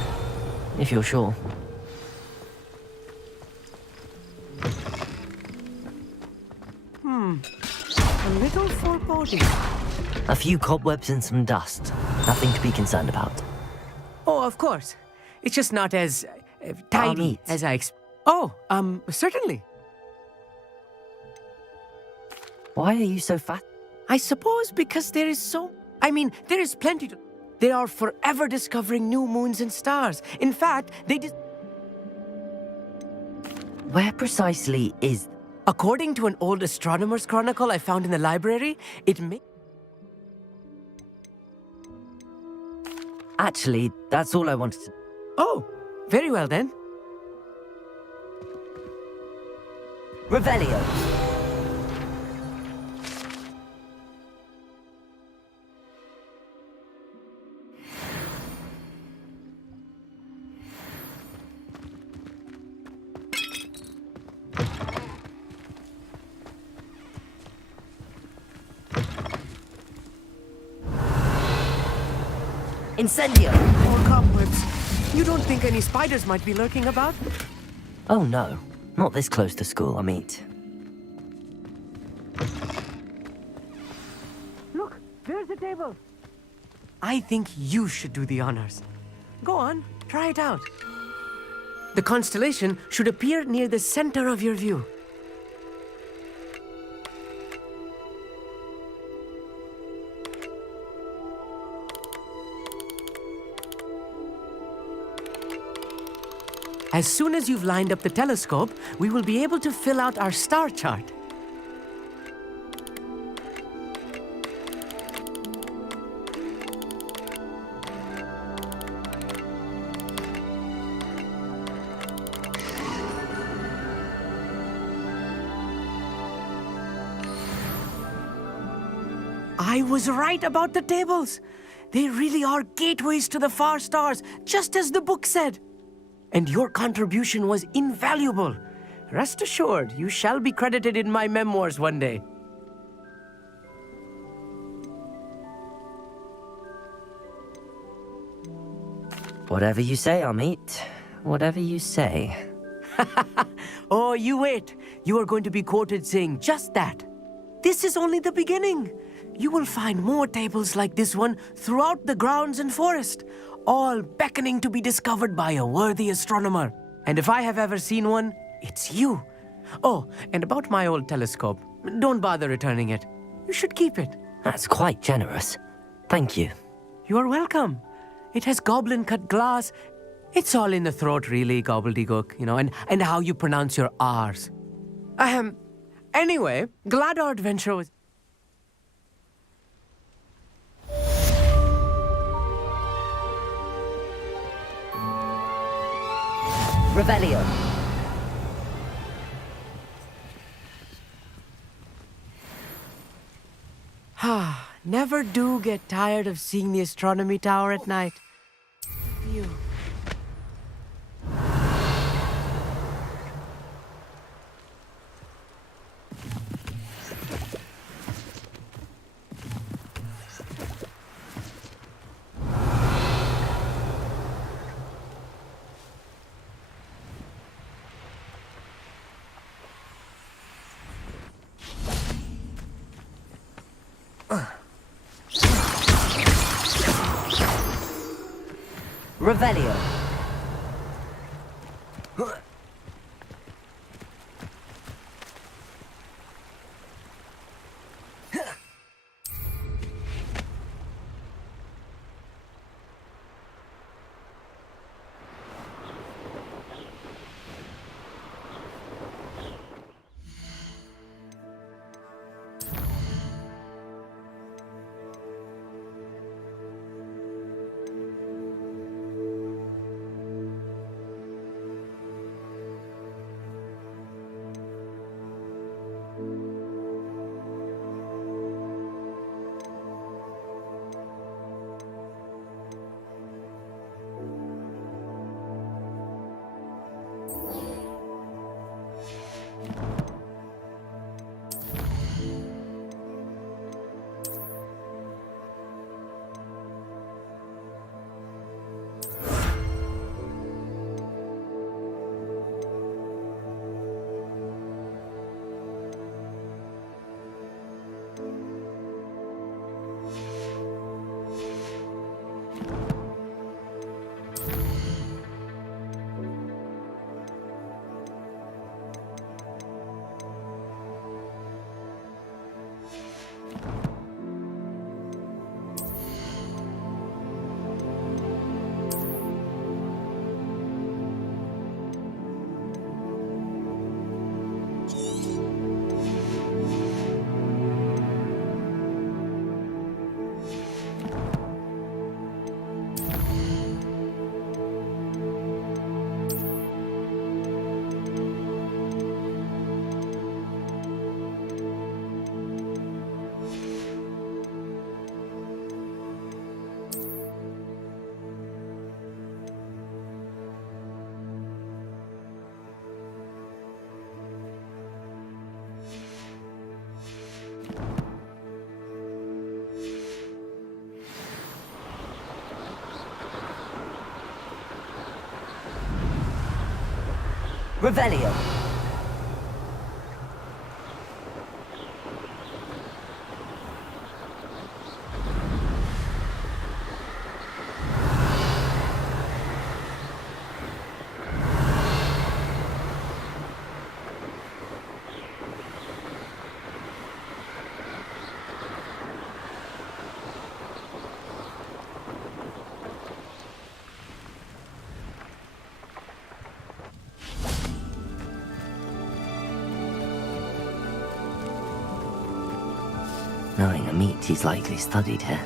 If you're sure. A little foreboding. A few cobwebs and some dust. Nothing to be concerned about. Oh, of course. It's just not as tidy as I certainly. Why are you so fat? I suppose because there is plenty to... They are forever discovering new moons and stars. In fact, Where precisely is... According to an old astronomer's chronicle I found in the library, it may... Actually, that's all I wanted to... Oh, very well then. Revelio. Incendio! More cobwebs. You don't think any spiders might be lurking about? Oh no, not this close to school, Amit. Look, there's a table. I think you should do the honors. Go on, try it out. The constellation should appear near the center of your view. As soon as you've lined up the telescope, we will be able to fill out our star chart. I was right about the tables. They really are gateways to the far stars, just as the book said. And your contribution was invaluable. Rest assured, you shall be credited in my memoirs one day. Whatever you say, Amit. Whatever you say. Oh, you wait. You are going to be quoted saying just that. This is only the beginning. You will find more tables like this one throughout the grounds and forest, all beckoning to be discovered by a worthy astronomer. And if I have ever seen one, it's you. Oh, and about my old telescope, don't bother returning it. You should keep it. That's quite generous. Thank you. You are welcome. It has goblin-cut glass. It's all in the throat, really, gobbledygook, and how you pronounce your R's. Anyway, glad our adventure was... Revelio. Never do get tired of seeing the astronomy tower at night. You. Revelio. Revelio. Knowing Amit, he's likely studied here.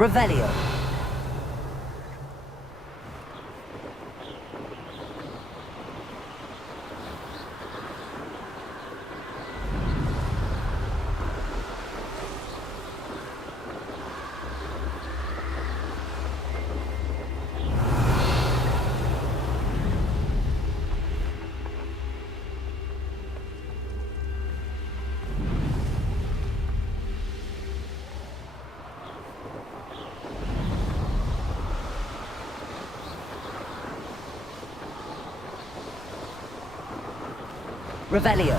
Revelio. Revelio.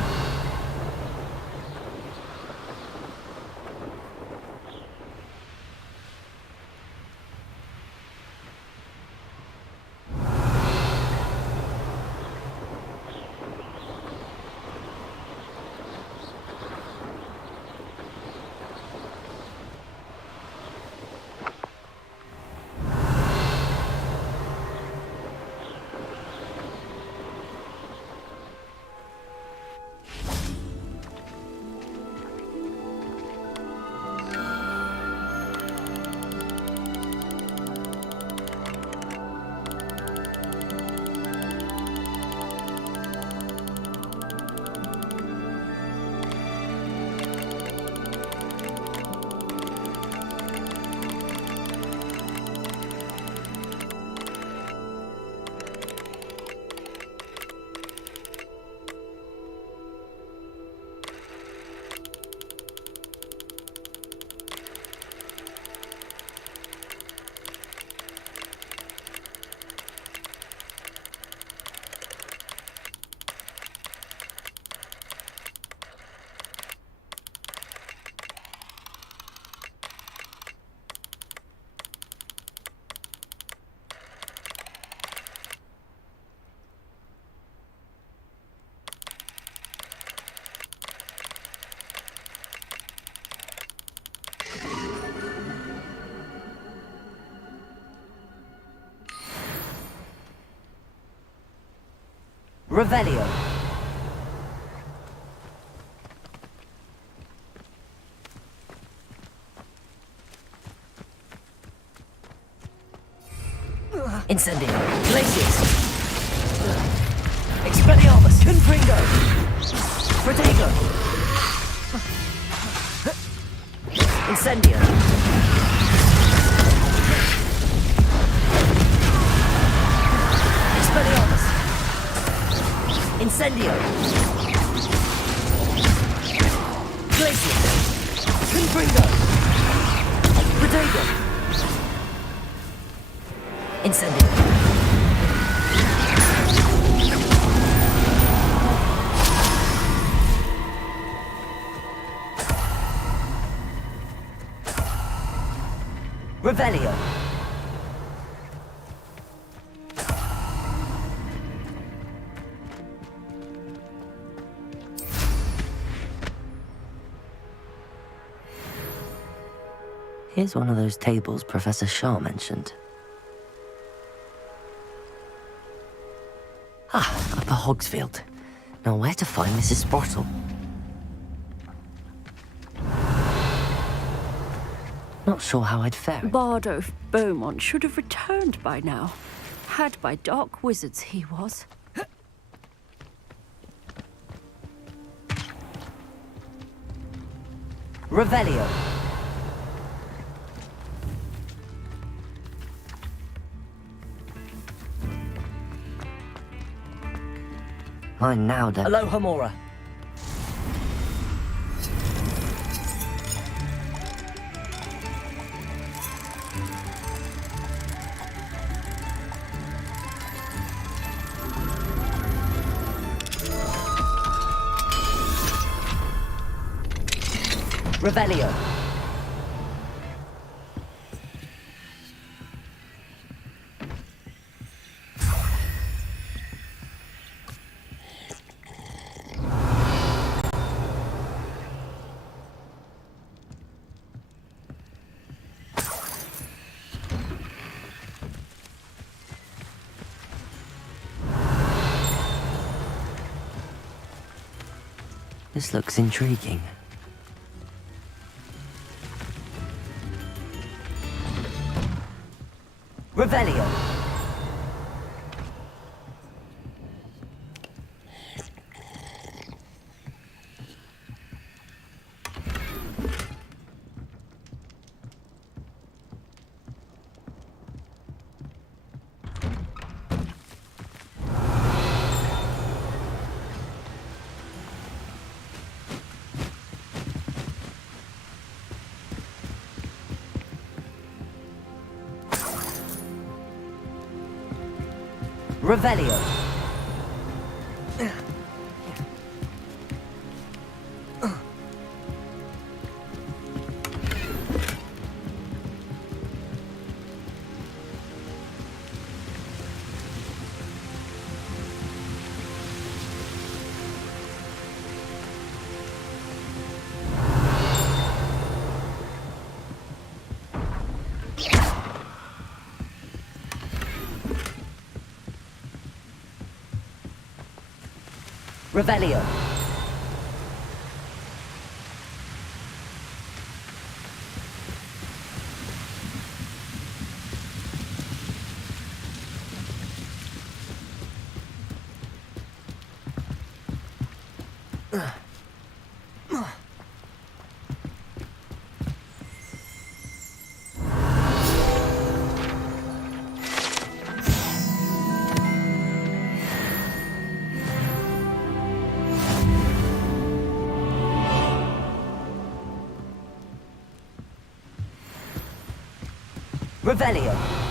Revelio. Incendio. Glacius. Expelliarmus. Confringo. Protego. Incendio. Expelliarmus. Incendio. Glacius. Confringo. Protego. Incendio. Revelio. Here's one of those tables Professor Shaw mentioned. Upper Hogsfield. Now where to find Mrs. Sportle? Not sure how I'd fare. Bardo Beaumont should have returned by now. Had by dark wizards he was. Revelio. Mine now, Dan. Aloha Mora. Revelio. This looks intriguing. Revelio. Revelio. Revelio. Revelio.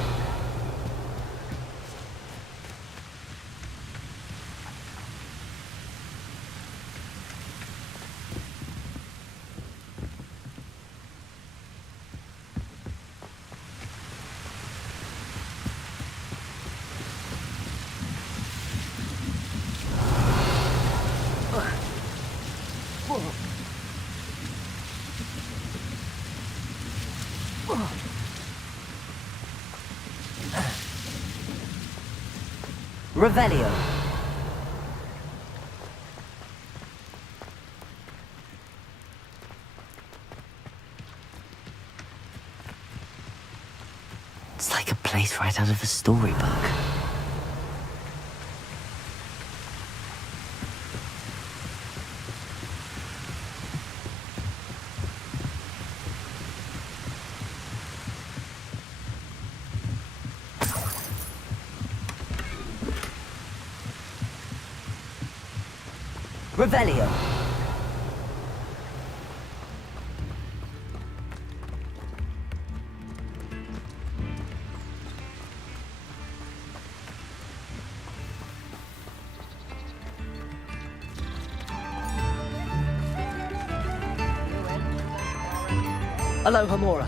Revelio. It's like a place right out of a storybook. Revelio. Aloha Mora.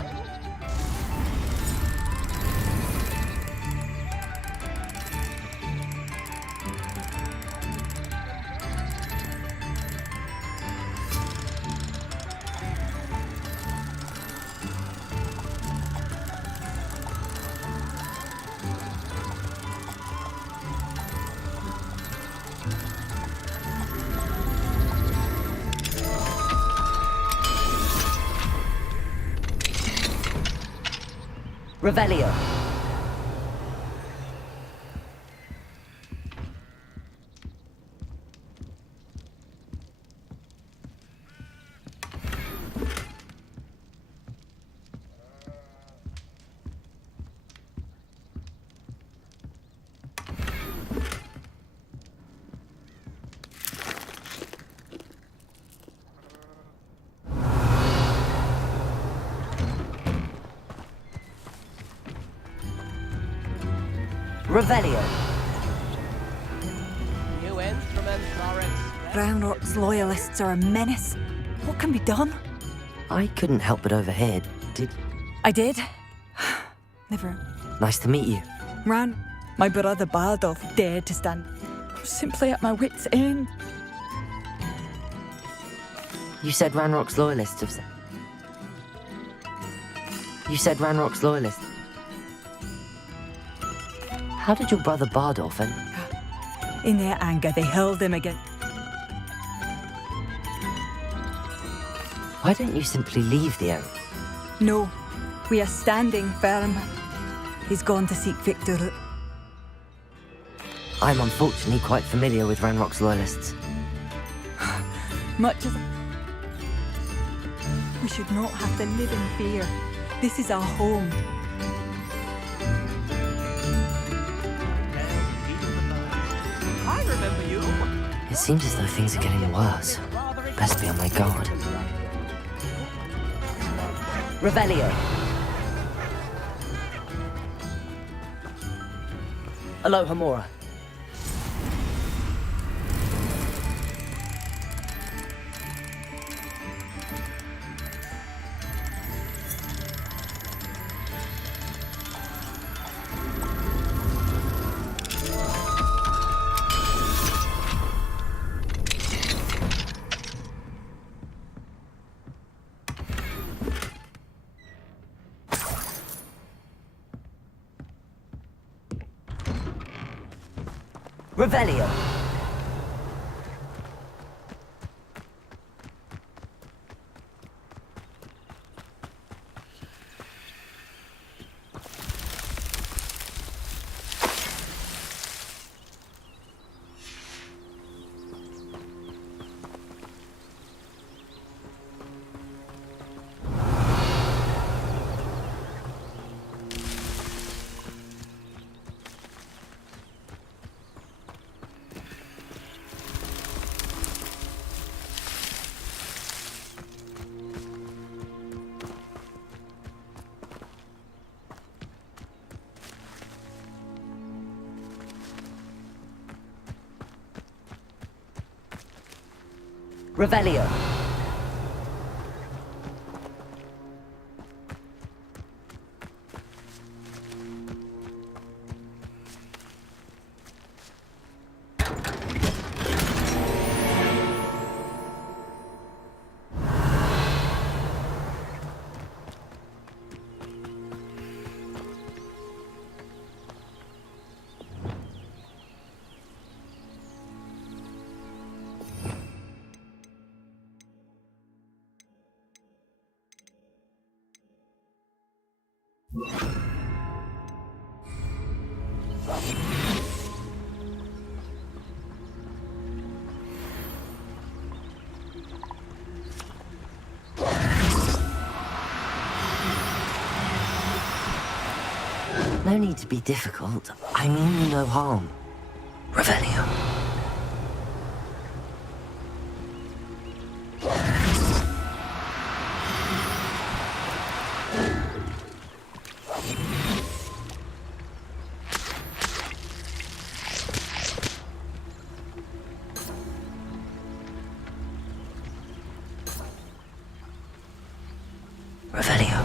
Revelio. Revelio. New instruments are in. Brown Rock's loyalists are a menace. What can be done? I couldn't help but overhear. I did. Never. Nice to meet you. Ran, my brother Baldov dared to stand. I was simply at my wits' end. You said Ranrock's loyalists have said. You said Ranrock's loyalists. How did your brother Bardolph and... In their anger, they hurled him again. Why don't you simply leave the area? No, we are standing firm. He's gone to seek Victor. I'm unfortunately quite familiar with Ranrock's loyalists. Much as... We should not have to live in fear. This is our home. I remember you. It seems as though things are getting worse. Best be on my guard. Revelio. Aloha Mora. Revelio. Revelio. No need to be difficult. I mean you no harm. Revelio. Revelio.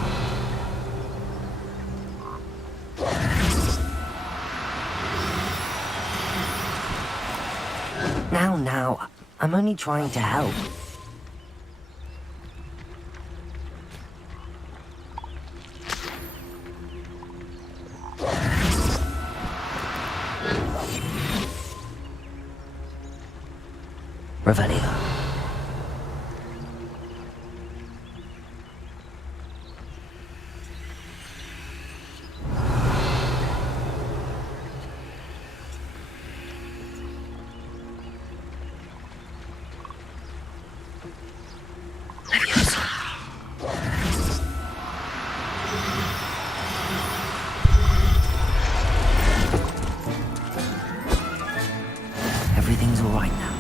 Now, I'm only trying to help. Revelio. Everything's all right now.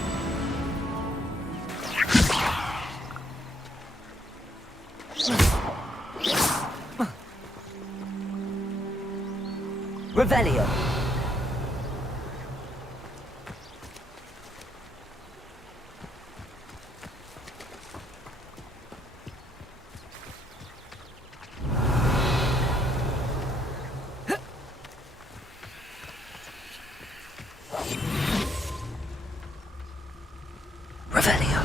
Revelio. Revelio.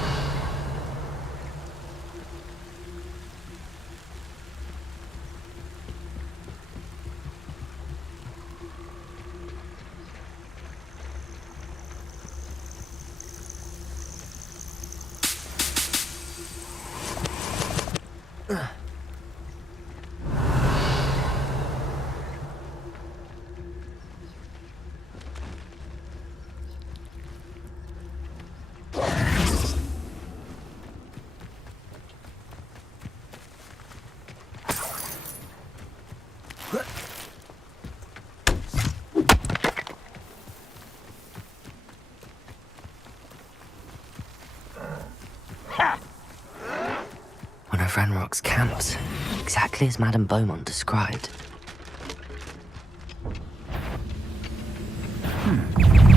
One of Ranrock's camps, exactly as Madame Beaumont described.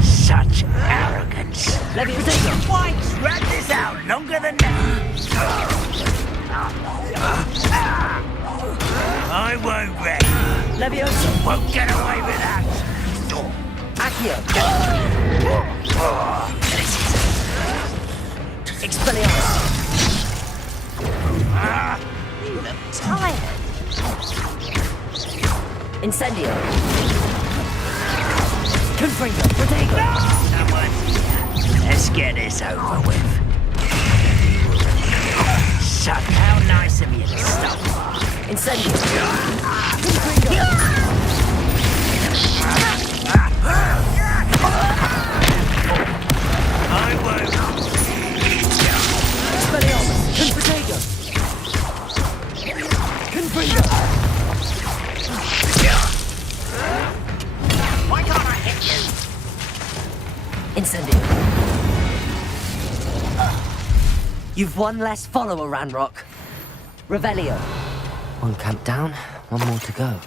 Such arrogance. Why drag this out longer than that? I won't rest. Leviosa. Won't get away with that. Accio. Expelliarmus. You look tired. Incendio. Confringo. Protego. Let's get this over with. Shut. How nice of you to stop. Incendio. Confringo. I won't. Expelliarmus. Confringo. Confringo. Why can't I hit you? Incendio. You've one less follower, Ranrock. Revelio. One camp down, one more to go.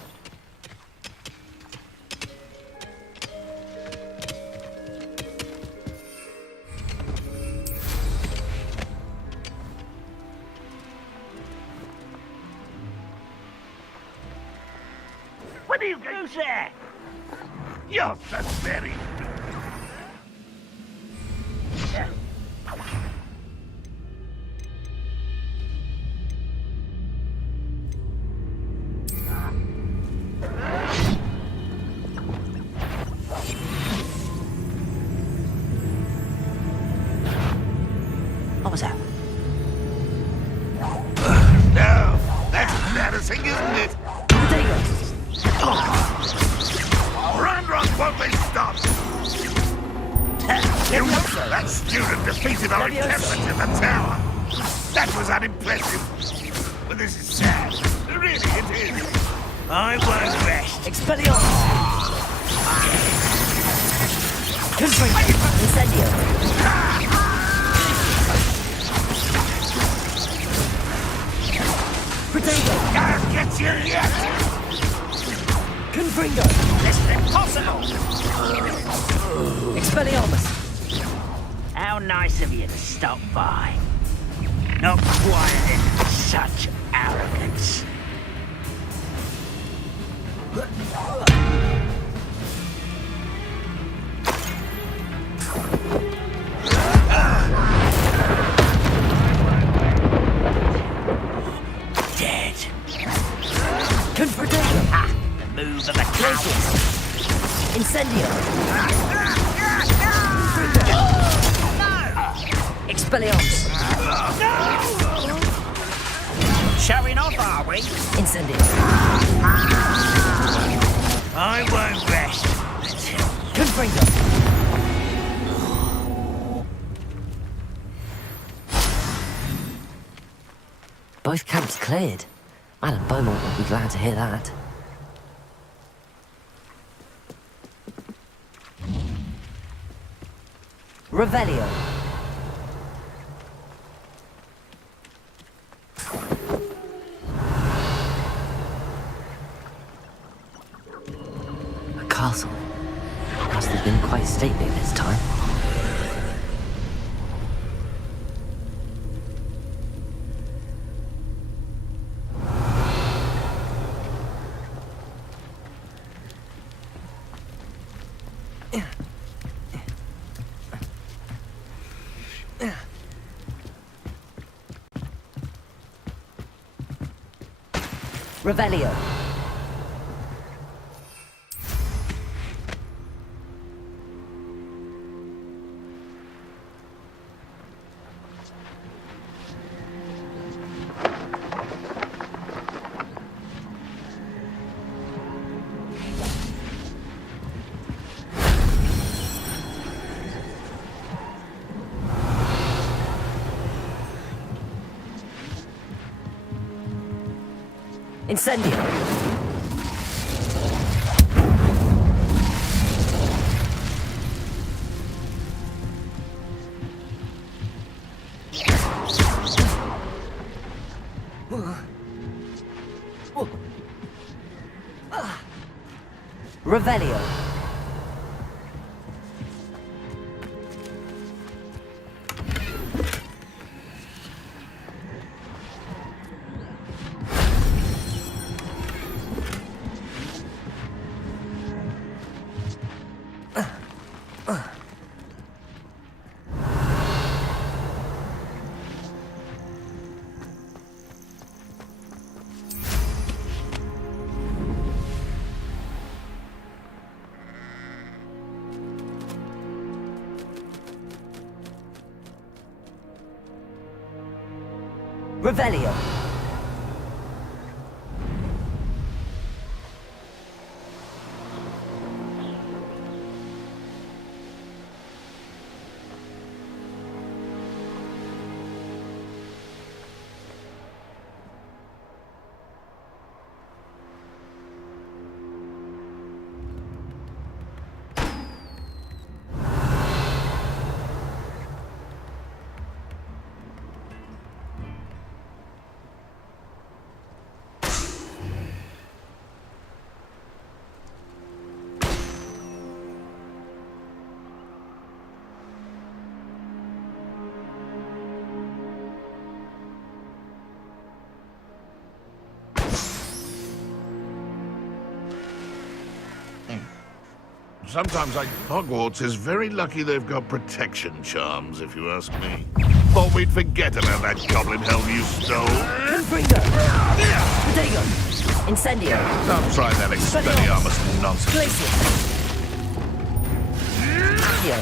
What do you go there? You're the very... What was that? No, that's embarrassing, isn't it? Protego. Run! won't they stop? That student defeated our encampment in the tower. That was unimpressive. But this is sad. Really, it is. I won't rest. Expelliarmus! Incendio! Protego! I'll get you yet! Confringo! This is impossible! Expelliarmus! How nice of you to stop by. Not quiet in such arrogance. Dead. Confrontation! Ah, the move of a coward. Incendio! Expelliarmus! Showing off, are we? Incendio! I won't rest until... Confringo! Both camps cleared. Madame Beaumont would be glad to hear that. Revelio. A castle. Must have been quite stately this time. Revelio. Incendio! Revelio! Revelio! Sometimes Hogwarts is very lucky they've got protection charms, if you ask me. Thought we'd forget about that goblin helm you stole. Confringo! Protego! Incendio! Don't try that Expelliarmus nonsense. Glacier! Accio!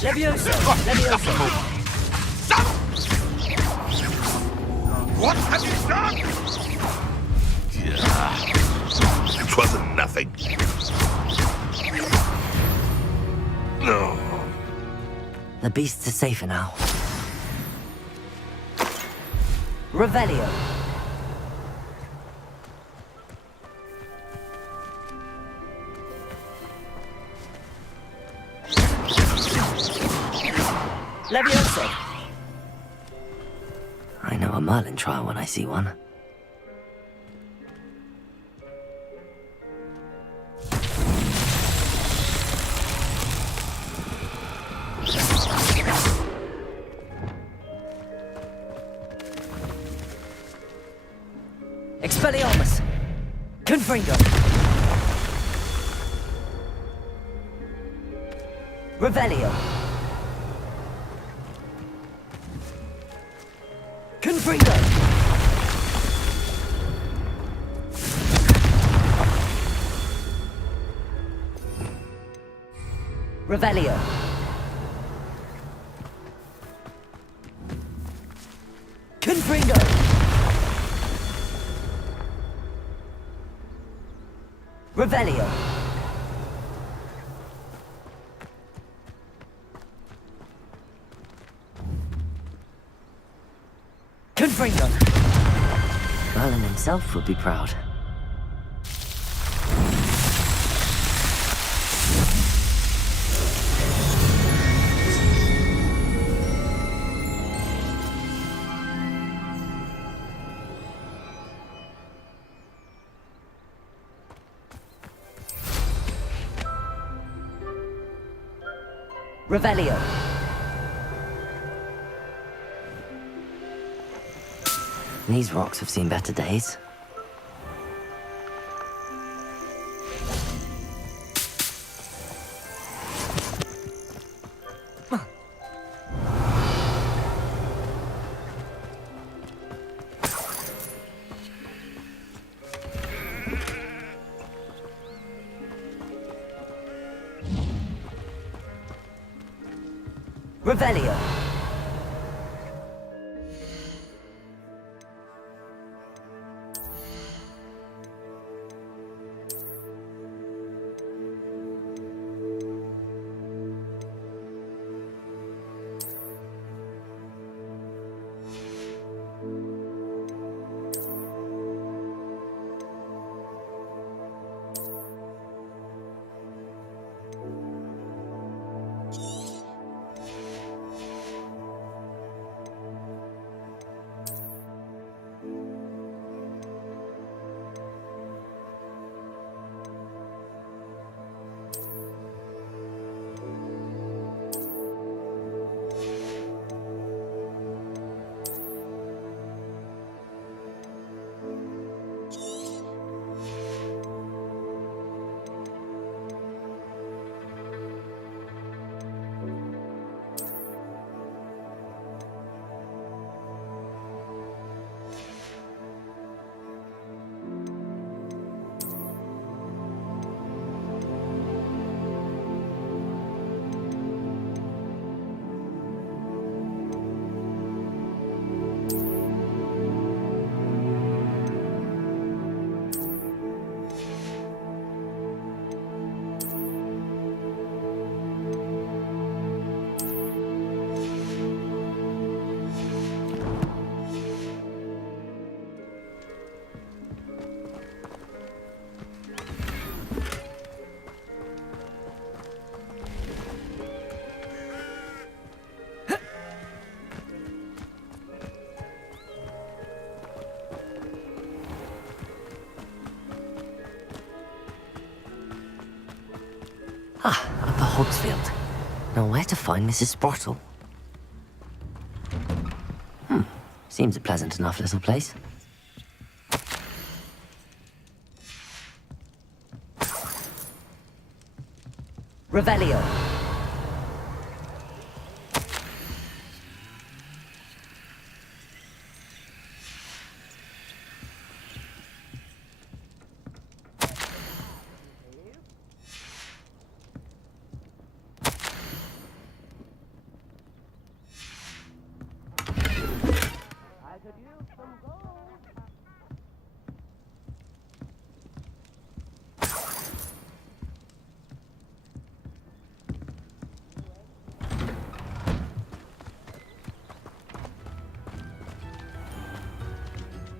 Levioso! Levioso! What have you done? beasts are safer now. Revelio. Levioso. I know a Merlin trial when I see one. Expelliarmus! Confringo! Revelio! Confringo! Revelio! Confringo! Revelio. Confringo. Merlin himself would be proud. Revelio. These rocks have seen better days. Revelio. Ah, Upper Hogsfield. Now where to find Mrs. Sprottle? Seems a pleasant enough little place. Revelio.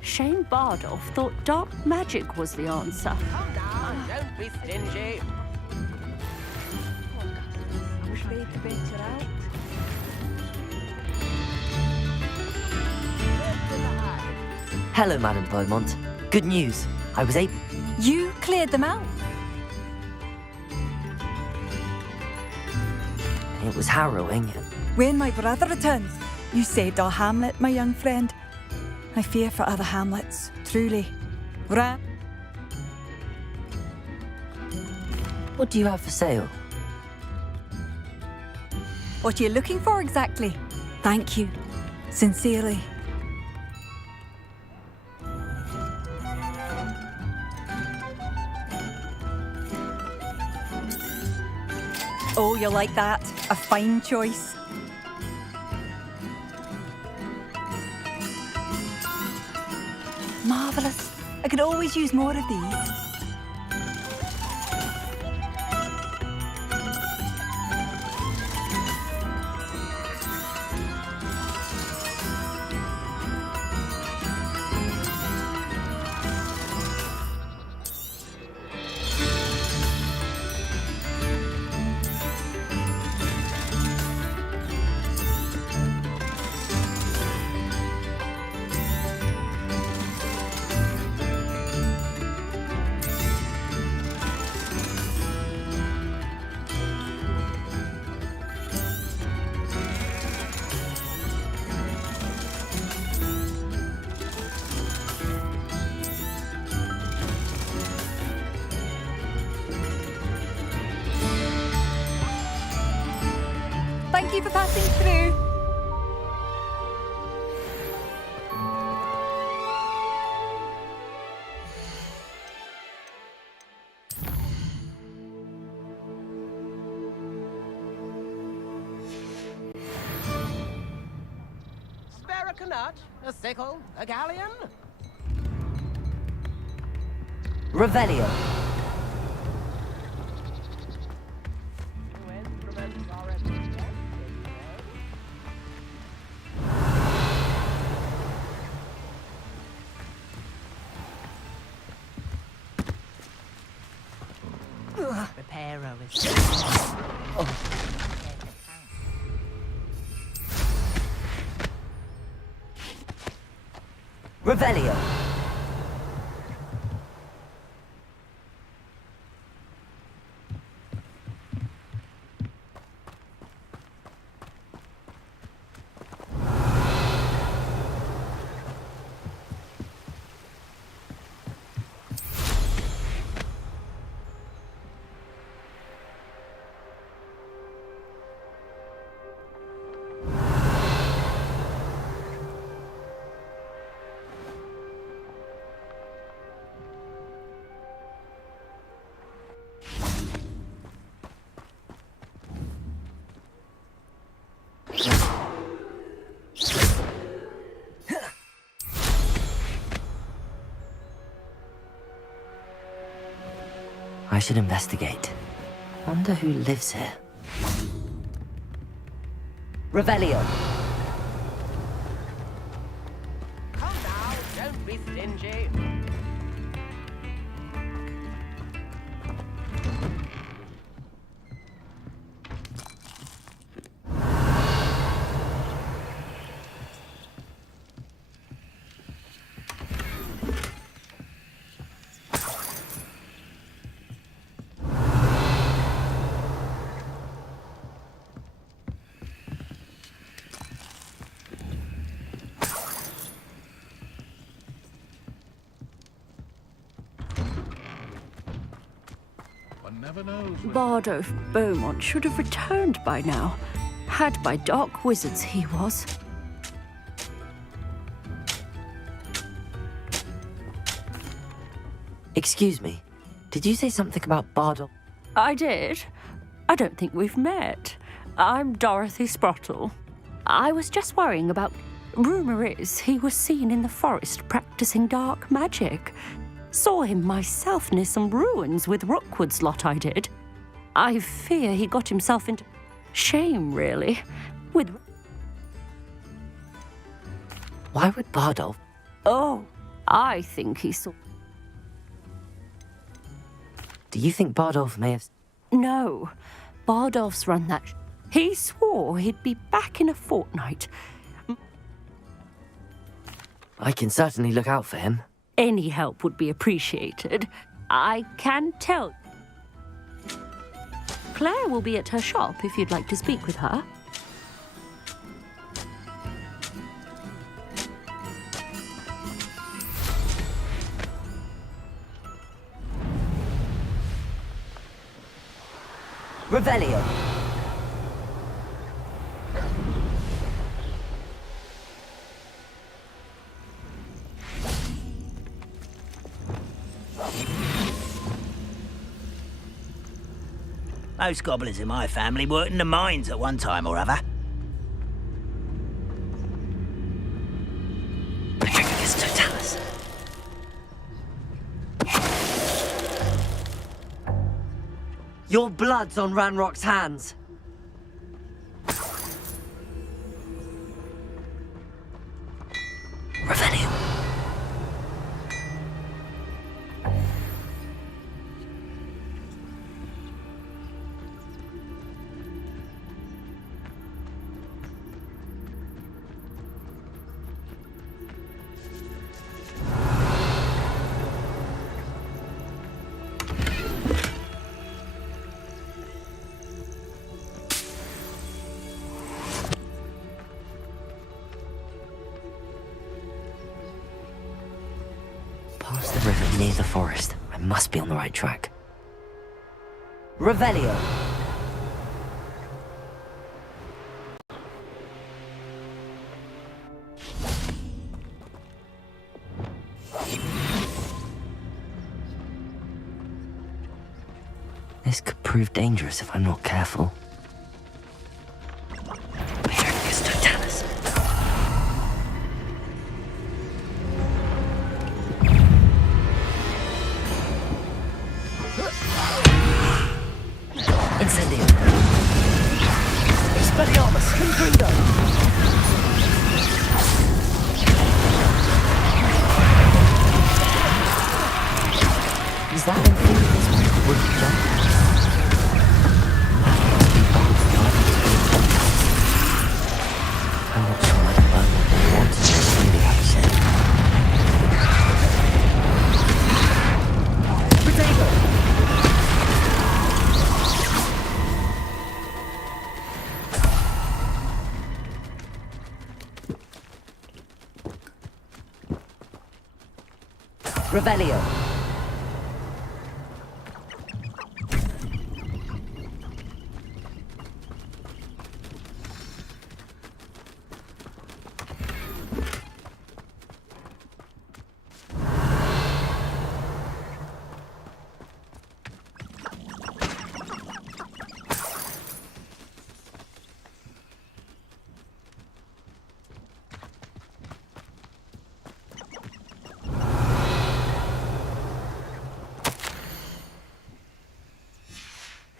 Shane Bardolph thought dark magic was the answer. Come down, don't be stingy. Wish they'd venture out. Hello, Madame Beaumont. Good news. I was able. You cleared them out? It was harrowing. When my brother returns, you saved our hamlet, my young friend. I fear for other hamlets, truly. What do you have for sale? What are you looking for exactly? Thank you. Sincerely. Oh, you like that? A fine choice. Marvellous. I could always use more of these. Thank you for passing through. Spare a canut, a sickle, a galleon. Revelio. Reparo is. Revelio. I should investigate. Wonder who lives here. Revelio. Come now, don't be stingy. Never knows. Bardolph Beaumont should have returned by now. Had by dark wizards he was. Excuse me. Did you say something about Bardolph? I did. I don't think we've met. I'm Dorothy Sprottle. I was just worrying about... Rumour is he was seen in the forest practicing dark magic. Saw him myself near some ruins with Rookwood's lot I did. I fear he got himself into... shame, really. With... Why would Bardolph? Oh, I think he saw. Do you think Bardolph may have... No, Bardolph's run that. He swore he'd be back in a fortnight. I can certainly look out for him. Any help would be appreciated. I can tell. Claire will be at her shop if you'd like to speak with her. Revelio. Most goblins in my family worked in the mines at one time or other. Totalis. Your blood's on Ranrock's hands. Revelio. Past the river near the forest. I must be on the right track. Revelio. This could prove dangerous if I'm not careful. Totalis. Incendio. Expelliarmus. Confringo. Is that Inferior's wood jump? I'm not sure I can learn what they want to really have to say. Potato! Revelio.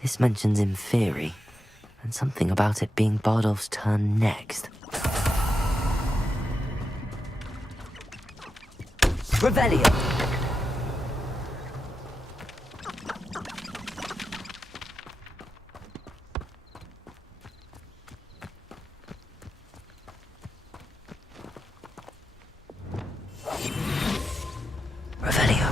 This mentions Inferi, and something about it being Bardolph's turn next. Revelio! Revelio.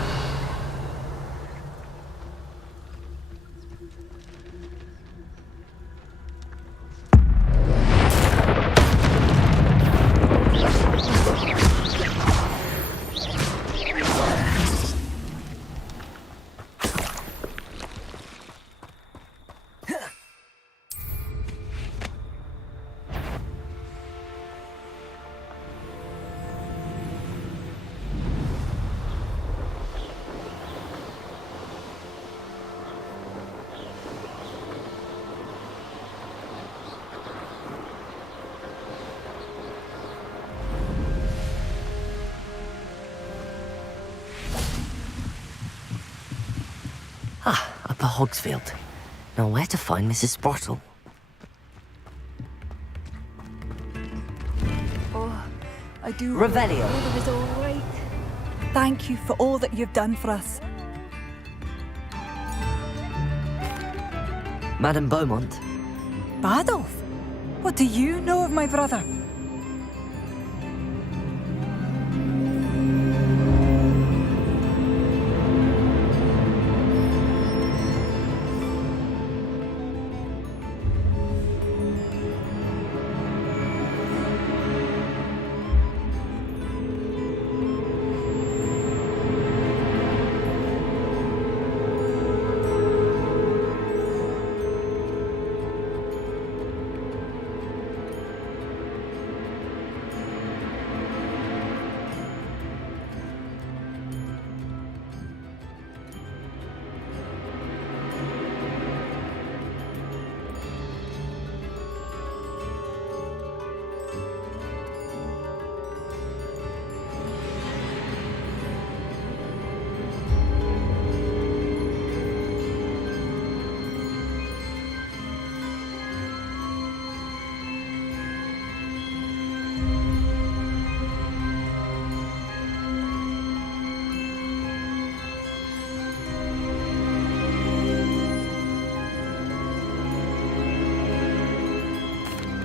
Ah, Upper Hogsfield. Now where to find Mrs. Sprottle? Oh, I do Revelio. hope all is all right. thank you for all that you've done for us. Madame Beaumont? Bardolph, what do you know of my brother?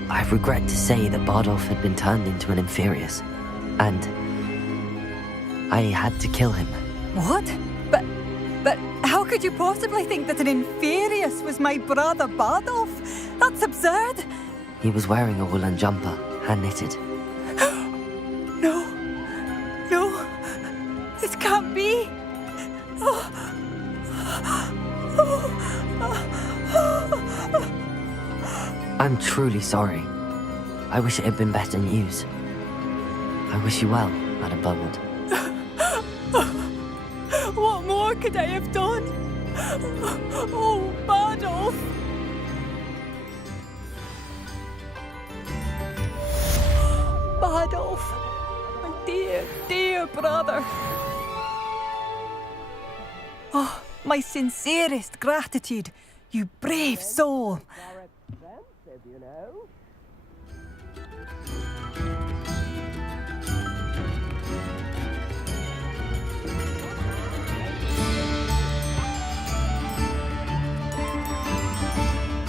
I regret to say that Bardolph had been turned into an Inferius, and I had to kill him. What? But how could you possibly think that an Inferius was my brother Bardolph? That's absurd! He was wearing a woolen jumper, hand-knitted. No, this can't be. I'm truly sorry. I wish it had been better news. I wish you well, Madame Beaumont. What more could I have done? Oh, Bardolph! Bardolph, my dear, dear brother. Oh, my sincerest gratitude, you brave soul.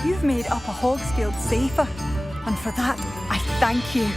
You've made Upper Hogsfield safer, and for that, I thank you.